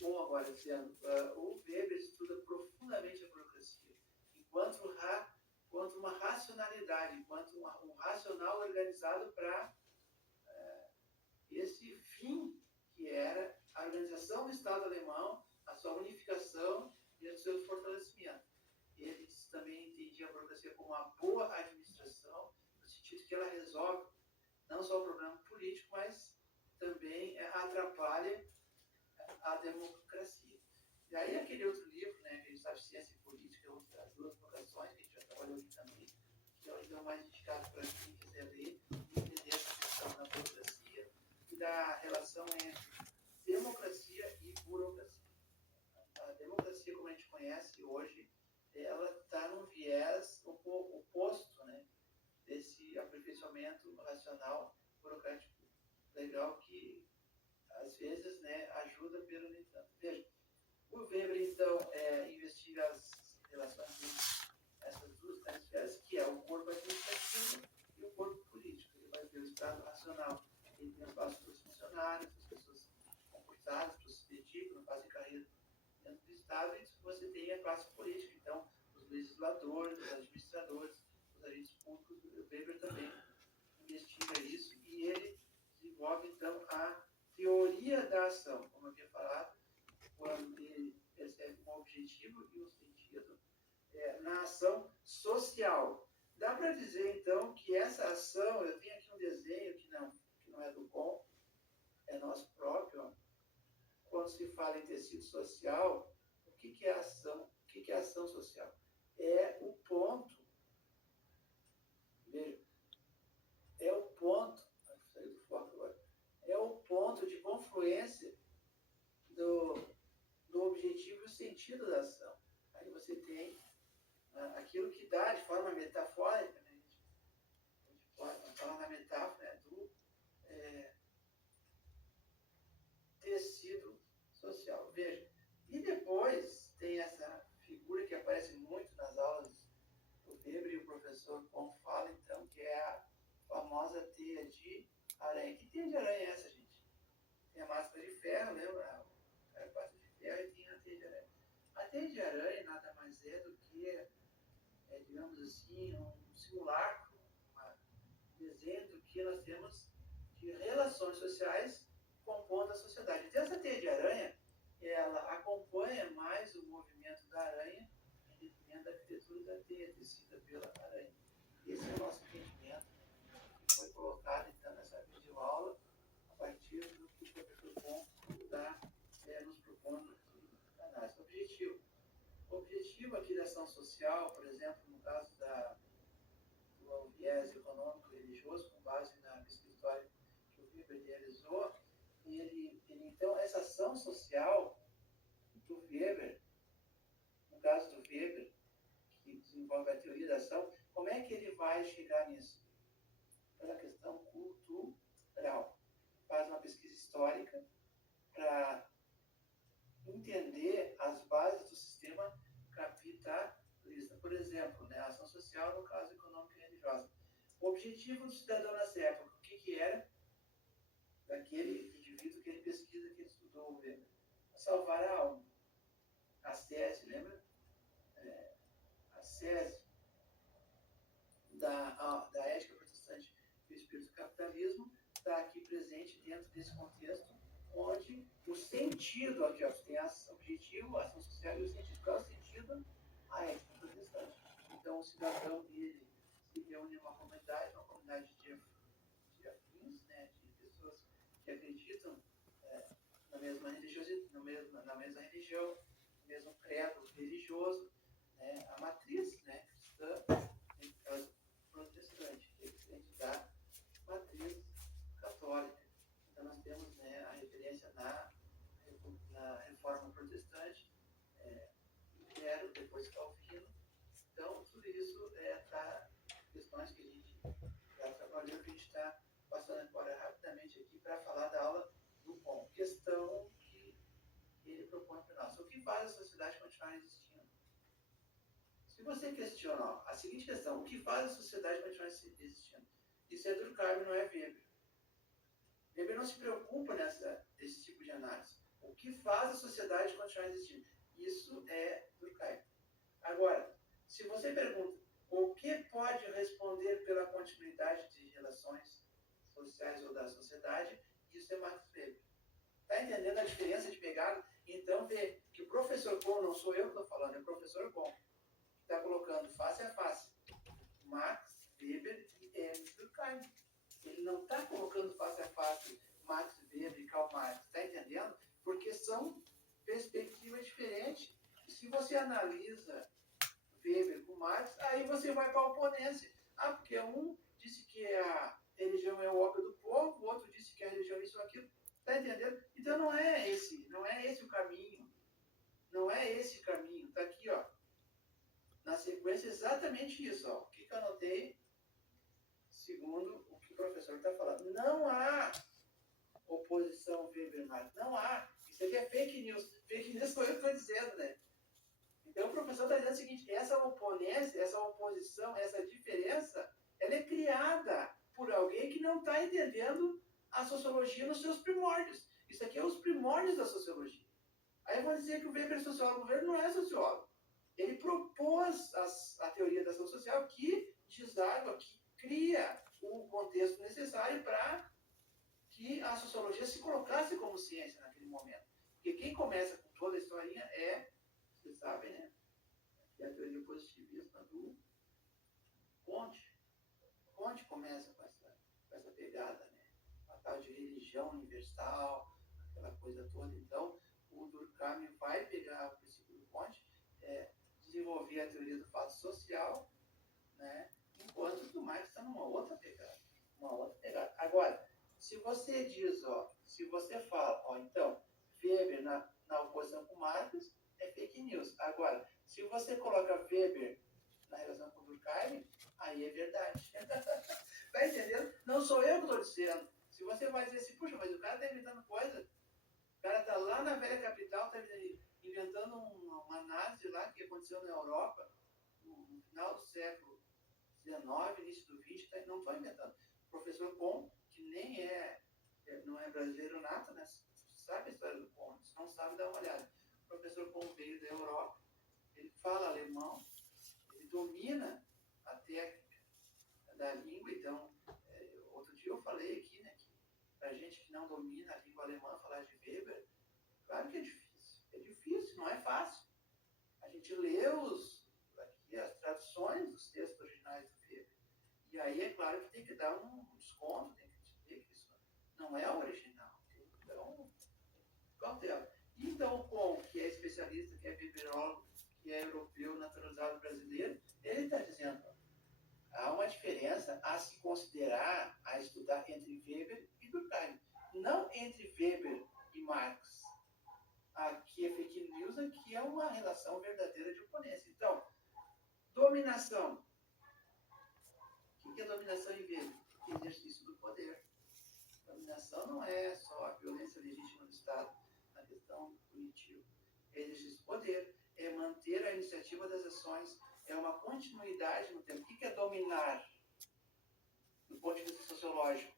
Bom, agora, dizendo, o Weber estuda profundamente a burocracia, enquanto uma racionalidade, enquanto um racional organizado para esse fim que era a organização do Estado alemão, a sua unificação e o seu fortalecimento. Ele também entendia a burocracia como uma boa administração, no sentido de que ela resolve não só o problema político, mas também atrapalha a democracia. E aí aquele outro livro, né, que a gente sabe, Ciência e Política, as duas vocações, que a gente já trabalhou aqui também, que é o mais indicado para quem quiser ler e entender essa questão da burocracia e da relação entre democracia e burocracia. A democracia, como a gente conhece hoje, ela está num viés oposto, né, desse aperfeiçoamento racional, burocrático, legal, que às vezes, né, ajuda pelo nem tanto. Veja, o Weber, então, investiga as relações entre essas duas esferas, que é o corpo administrativo e o corpo político. Ele vai ver o Estado racional, ele tem espaço para os funcionários, as pessoas concursadas, para os sucedidos, não fazem carreira dentro do Estado, e você tem a classe política, então, os legisladores, os administradores, os agentes públicos. O Weber também investiga isso e ele desenvolve, então, a teoria da ação, como eu havia falado, quando ele percebe um objetivo e um sentido na ação social. Dá para dizer, então, que essa ação, eu tenho aqui um desenho que não é do bom, é nosso próprio. Ó. Quando se fala em tecido social, o que é ação? O que é ação social? É o ponto, veja, é o ponto, saiu do foco agora, é o ponto de confluência do objetivo e o sentido da ação. Aí você tem aquilo que dá de forma metafórica, né? A gente pode falar na metáfora do tecido social. Veja, e depois tem essa figura que aparece muito nas aulas do Weber e o professor Kohn fala, então, que é a famosa teia de aranha. Que teia de aranha é essa, gente? Tem a máscara de ferro, lembra? O cara passa de ferro e tem a teia de aranha. A teia de aranha nada mais é do que, digamos assim, um simulacro, um desenho do que nós temos de relações sociais compondo a sociedade. Então, essa teia de aranha, ela acompanha mais o movimento da aranha em detrimento da arquitetura da teia tecida pela aranha. Esse é o nosso entendimento, que foi colocado, então, nessa videoaula, a partir do que o professor Kohn está nos propondo na análise. O objetivo aqui da ação social, por exemplo, no caso do viés econômico-religioso, com base na pesquisa histórica que o Weber realizou, então, essa ação social do Weber, no caso do Weber, que desenvolve a teoria da ação, como é que ele vai chegar nisso? Pela questão cultural. Faz uma pesquisa histórica para entender as bases do sistema capitalista. Por exemplo, né, a ação social no caso econômico e religiosa. O objetivo do cidadão nessa época, o que era? Daquele indivíduo que ele pesquisa, que ele estudou o Weber. Salvar a alma. A sese, lembra? A sese da ética protestante e o espírito do capitalismo está aqui presente dentro desse contexto, onde o sentido, aqui ó, tem o objetivo, a ação social e o sentido. Qual é o sentido? A ética protestante. Então, o cidadão dele se reúne em uma comunidade de afins, né, de pessoas que acreditam na mesma religião, no mesmo credo religioso, né, a matriz, né, cristã, protestante, que é diferente da matriz católica. Então nós temos, né, a referência na reforma protestante, Lutero, depois Calvino. Então tudo isso está questões que a gente já trabalhou, que a gente está passando agora rapidamente aqui para falar da aula do Kohn. Questão que ele propõe para nós. O que faz a sociedade continuar existindo? Se você questiona a seguinte questão, o que faz a sociedade continuar existindo? Isso é Durkheim, não é Weber. Weber não se preocupa desse tipo de análise. O que faz a sociedade continuar existindo? Isso é Durkheim. Agora, se você pergunta o que pode responder pela continuidade de relações sociais ou da sociedade, isso é Max Weber. Está entendendo a diferença de pegada? Então, vê que o professor Kohn, não sou eu que estou falando, é o professor Kohn, que está colocando face a face Max Weber e é Durkheim. Ele não está colocando face a face Max Weber e Karl Marx, está entendendo? Porque são perspectivas diferentes. E se você analisa Weber com Marx, aí você vai para a oponência. Porque um disse que a religião é o ópio do povo, o outro disse que a religião é isso ou aquilo. Está entendendo? Então não é esse o caminho. Não é esse o caminho. Está aqui, ó. Na sequência, exatamente isso. Ó. O que eu anotei, segundo o que o professor está falando. Não há oposição Weber-Marx. Não há. Isso aqui é fake news. Fake news foi eu que estou dizendo, né? Então, o professor está dizendo o seguinte, essa oponência, essa oposição, essa diferença, ela é criada por alguém que não está entendendo a sociologia nos seus primórdios. Isso aqui é os primórdios da sociologia. Aí eu vou dizer que o Weber é sociólogo. O Weber não é sociólogo. Ele propôs a teoria da ação social que deságua, que cria o contexto necessário para que a sociologia se colocasse como ciência naquele momento. Porque quem começa com toda a historinha é, vocês sabem, né? É a teoria positivista do Comte. Comte começa com essa pegada, né? A tal de religião universal, aquela coisa toda. Então, o Durkheim vai pegar o princípio do Comte, desenvolver a teoria do fato social, né? Enquanto o Marx está numa outra pegada. Agora, se você diz, se você fala, então, Weber na oposição com Marx, é fake news. Agora, se você coloca Weber na relação com Durkheim, aí é verdade. Tá entendendo? Não sou eu que estou dizendo. Se você vai dizer assim, puxa, mas o cara está inventando coisa. O cara está lá na velha capital, está inventando uma análise lá que aconteceu na Europa, no final do século XIX, início do XX, não estou inventando. O professor Kohn, que não é brasileiro nato, né? Sabe a história do Kohn, se não sabe, dá uma olhada. O professor Kohn veio da Europa, ele fala alemão, ele domina a técnica da língua. Então, outro dia eu falei aqui, né, que para gente que não domina a língua alemã, falar de Weber, claro que é difícil. É difícil, não é fácil. A gente lê as traduções dos textos originais do Weber. E aí é claro que tem que dar um desconto, tem que dizer que isso não é o original. Então, cautela. Então, o Kohn, que é especialista, que é weberólogo, que é europeu, naturalizado brasileiro, ele está dizendo, há uma diferença a se considerar, a estudar entre Weber e Durkheim. Não entre Weber e Marx. Aqui é fake news, aqui é uma relação verdadeira de oponência. Então, dominação. O que é dominação em Weber? Exercício do poder. Dominação não é só a violência legítima do Estado na questão punitiva. É exercício do poder, é manter a iniciativa das ações, é uma continuidade no tempo. O que é dominar? Do ponto de vista sociológico,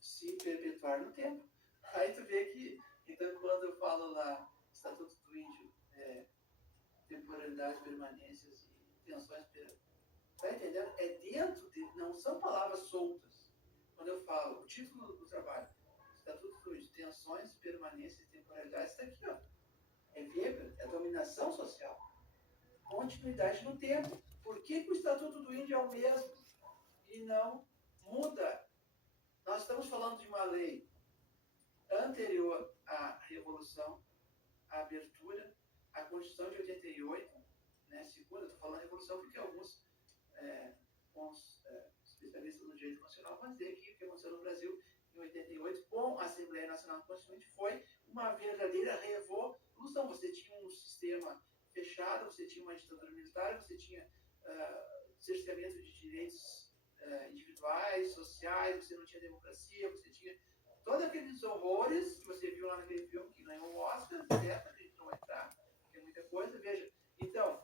se perpetuar no tempo. Aí tu vê que, então, quando eu falo lá, Estatuto do Índio, temporalidade, permanências e tensões, tá entendendo? É dentro não são palavras soltas. Quando eu falo, o título do trabalho, Estatuto do Índio, tensões, permanências e temporalidade, está aqui, ó. É Weber, é dominação social. Continuidade no tempo. Por que o Estatuto do Índio é o mesmo e não muda? Nós estamos falando de uma lei anterior à Revolução, à abertura, à Constituição de 88, né, segunda, estou falando Revolução porque alguns especialistas no direito constitucional vão dizer que o que aconteceu no Brasil em 88 com a Assembleia Nacional Constituinte foi uma verdadeira revolução. Você tinha um sistema fechado, você tinha uma ditadura militar, você tinha cerceamento de direitos individuais, sociais, você não tinha democracia, você tinha todos aqueles horrores que você viu lá naquele filme que ganhou um Oscar, certo? A gente não vai entrar, porque é muita coisa. Veja, então,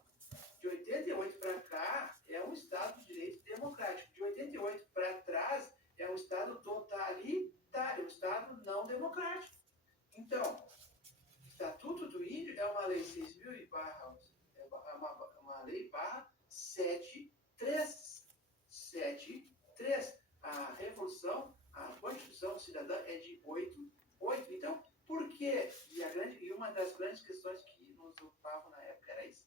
de 88 para cá é um Estado de direito democrático. De 88 para trás é um Estado totalitário, um Estado não democrático. Então, o Estatuto do Índio é uma lei 6.000 e uma lei barra 7.3. A Revolução, a Constituição Cidadã é de 8. Então, por quê? E uma das grandes questões que nos ocupavam na época era isso.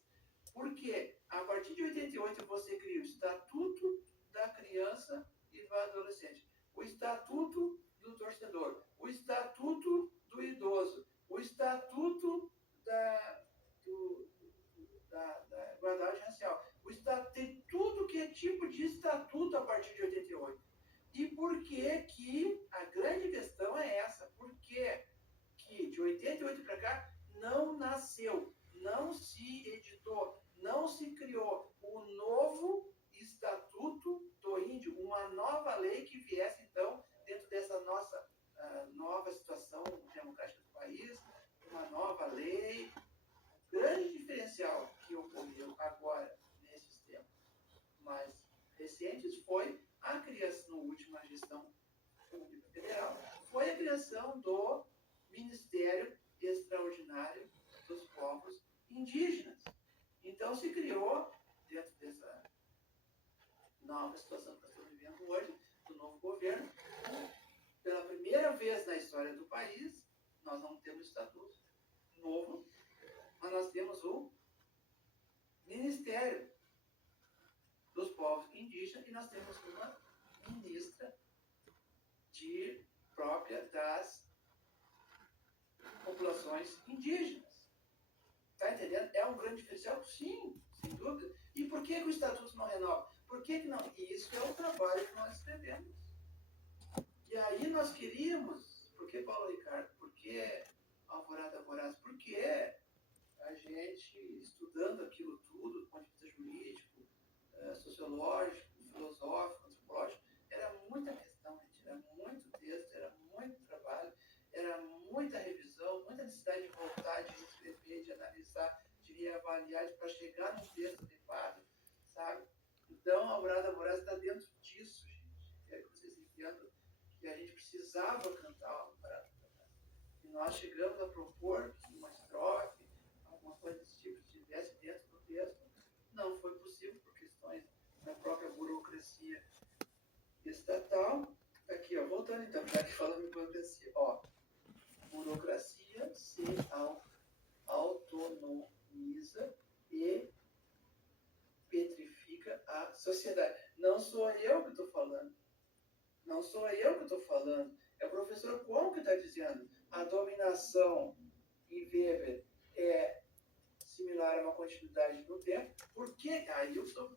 Porque a partir de 88 você cria o Estatuto da para adolescente, o estatuto do torcedor, o estatuto do idoso, o estatuto da igualdade racial. O estatuto tem tudo que é tipo de estatuto a partir de 88. E por que a grande questão é essa? Por que de 88 para cá não nasceu, não se editou, não se criou o novo Estatuto do Índio, uma nova lei que viesse, então, dentro dessa nossa nova situação democrática do país, uma nova lei. O grande diferencial que ocorreu agora, nesses tempos mais recentes, foi a criação, na última gestão pública federal, foi a criação do Ministério Extraordinário dos Povos Indígenas. Então, se criou, dentro dessa nova situação que nós estamos vivendo hoje, do novo governo, pela primeira vez na história do país, nós não temos estatuto novo, mas nós temos o Ministério dos Povos Indígenas e nós temos uma ministra própria das populações indígenas. Está entendendo? É um grande diferencial? Sim, sem dúvida. E por que o Estatuto não renova? Por que não? E isso é o trabalho que nós escrevemos. E aí nós queríamos, por que Paulo Ricardo? Por que Alvorada Voraz? Porque a gente, estudando aquilo tudo, do ponto de vista jurídico, sociológico, filosófico, antropológico, era muita questão, gente, era muito texto, era muito trabalho, era muita revisão, muita necessidade de voltar, de escrever, de analisar, de reavaliar, para chegar num texto adequado, sabe? Então, a Alvorada Voraz está dentro disso, gente. Quero que vocês entendam que a gente precisava cantar a Alvorada Voraz. E nós chegamos a propor que uma estrofe, alguma coisa desse tipo, estivesse dentro do texto. Não foi possível por questões da própria burocracia estatal. Aqui, ó, voltando então, já que falamos em burocracia, ó, burocracia se autonomiza e petrifica a sociedade. Não sou eu que estou falando. Não sou eu que estou falando. É o professor Cuomo que está dizendo. A dominação em Weber é similar a uma continuidade no tempo. Por que? Aí eu sou.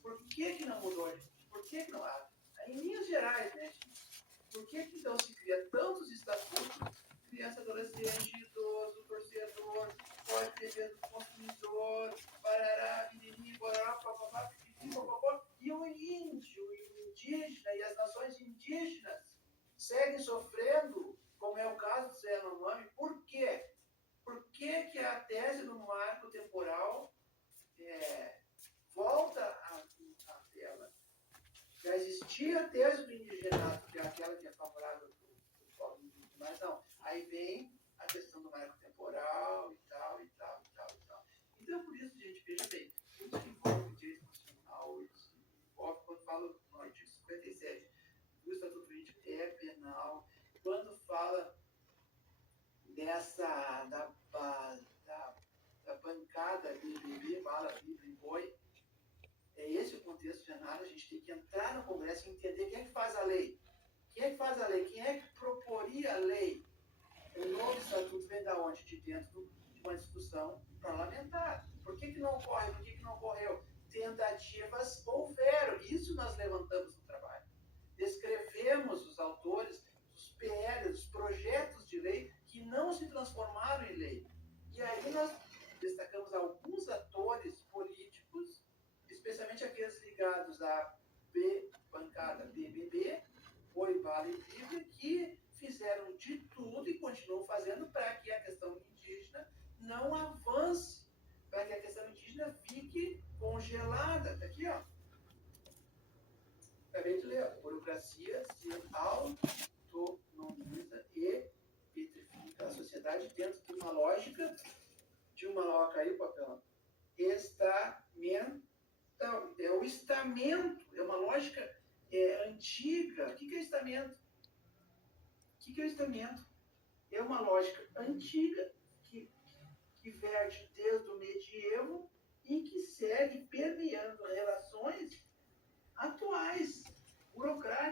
Por que não mudou? Por que não há? Em linhas gerais, né, gente? Por que então se cria tantos estatutos? Criança, adolescente, idoso, torcedor, pode defesa do consumidor, barará, biriri, borá, papapá, papapá. E o índio, e o indígena, e as nações indígenas seguem sofrendo, como é o caso do Zé Yanomami. Por quê? Por que a tese do marco temporal volta à tela? Já existia a tese do indigenato, que é aquela que é favorável do povo indígena, mas não. Aí vem a questão do marco temporal e tal. Então, por isso, gente, veja bem, tudo que envolve direito constitucional, envolve, quando falo no artigo 57 do Estatuto Político, é penal. Quando fala da bancada BBB, bala, Bíblia e boi, é esse o contexto de análise. A gente tem que entrar no Congresso e entender quem é que faz a lei. Quem é que faz a lei? Quem é que proporia a lei? O novo estatuto vem da onde? De dentro de uma discussão parlamentar. Por que não ocorre? Por que não ocorreu? Tentativas houveram. Isso nós levantamos no trabalho. Descrevemos os autores dos PL, dos projetos de lei que não se transformaram em lei. E aí nós destacamos alguns atores políticos, especialmente aqueles ligados à bancada BBB, Boi, Bala e Bíblia, que fizeram de tudo e continuam fazendo para que a questão indígena não avance, para que a questão indígena fique congelada. Está aqui, ó. Acabei de ler. A burocracia se autonomiza e petrifica a sociedade dentro de uma lógica, caiu o papel, estamental. É o estamento, é uma lógica antiga. O que é estamento? O que é estamento? É uma lógica antiga que verte desde o medievo e que segue permeando relações atuais, burocráticas.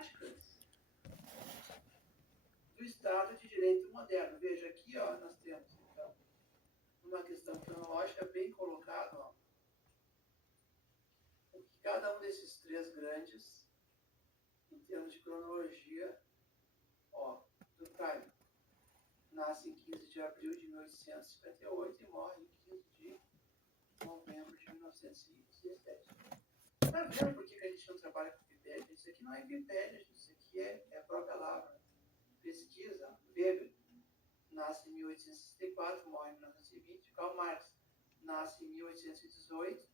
Estado de Direito moderno. Veja aqui, ó, nós temos, então, uma questão cronológica bem colocada, ó, o que cada um desses três grandes, em termos de cronologia, ó, Durkheim nasce em 15 de abril de 1858 e morre em 15 de novembro de 1917. Está vendo por que a gente não trabalha com Wikipédia? Isso aqui não é Wikipédia, isso aqui é a própria palavra. Pesquisa. Weber nasce em 1864, morre em 1920. Karl Marx nasce em 1818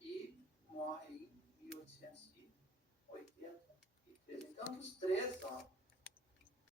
e morre em 1883. Então, dos três, ó,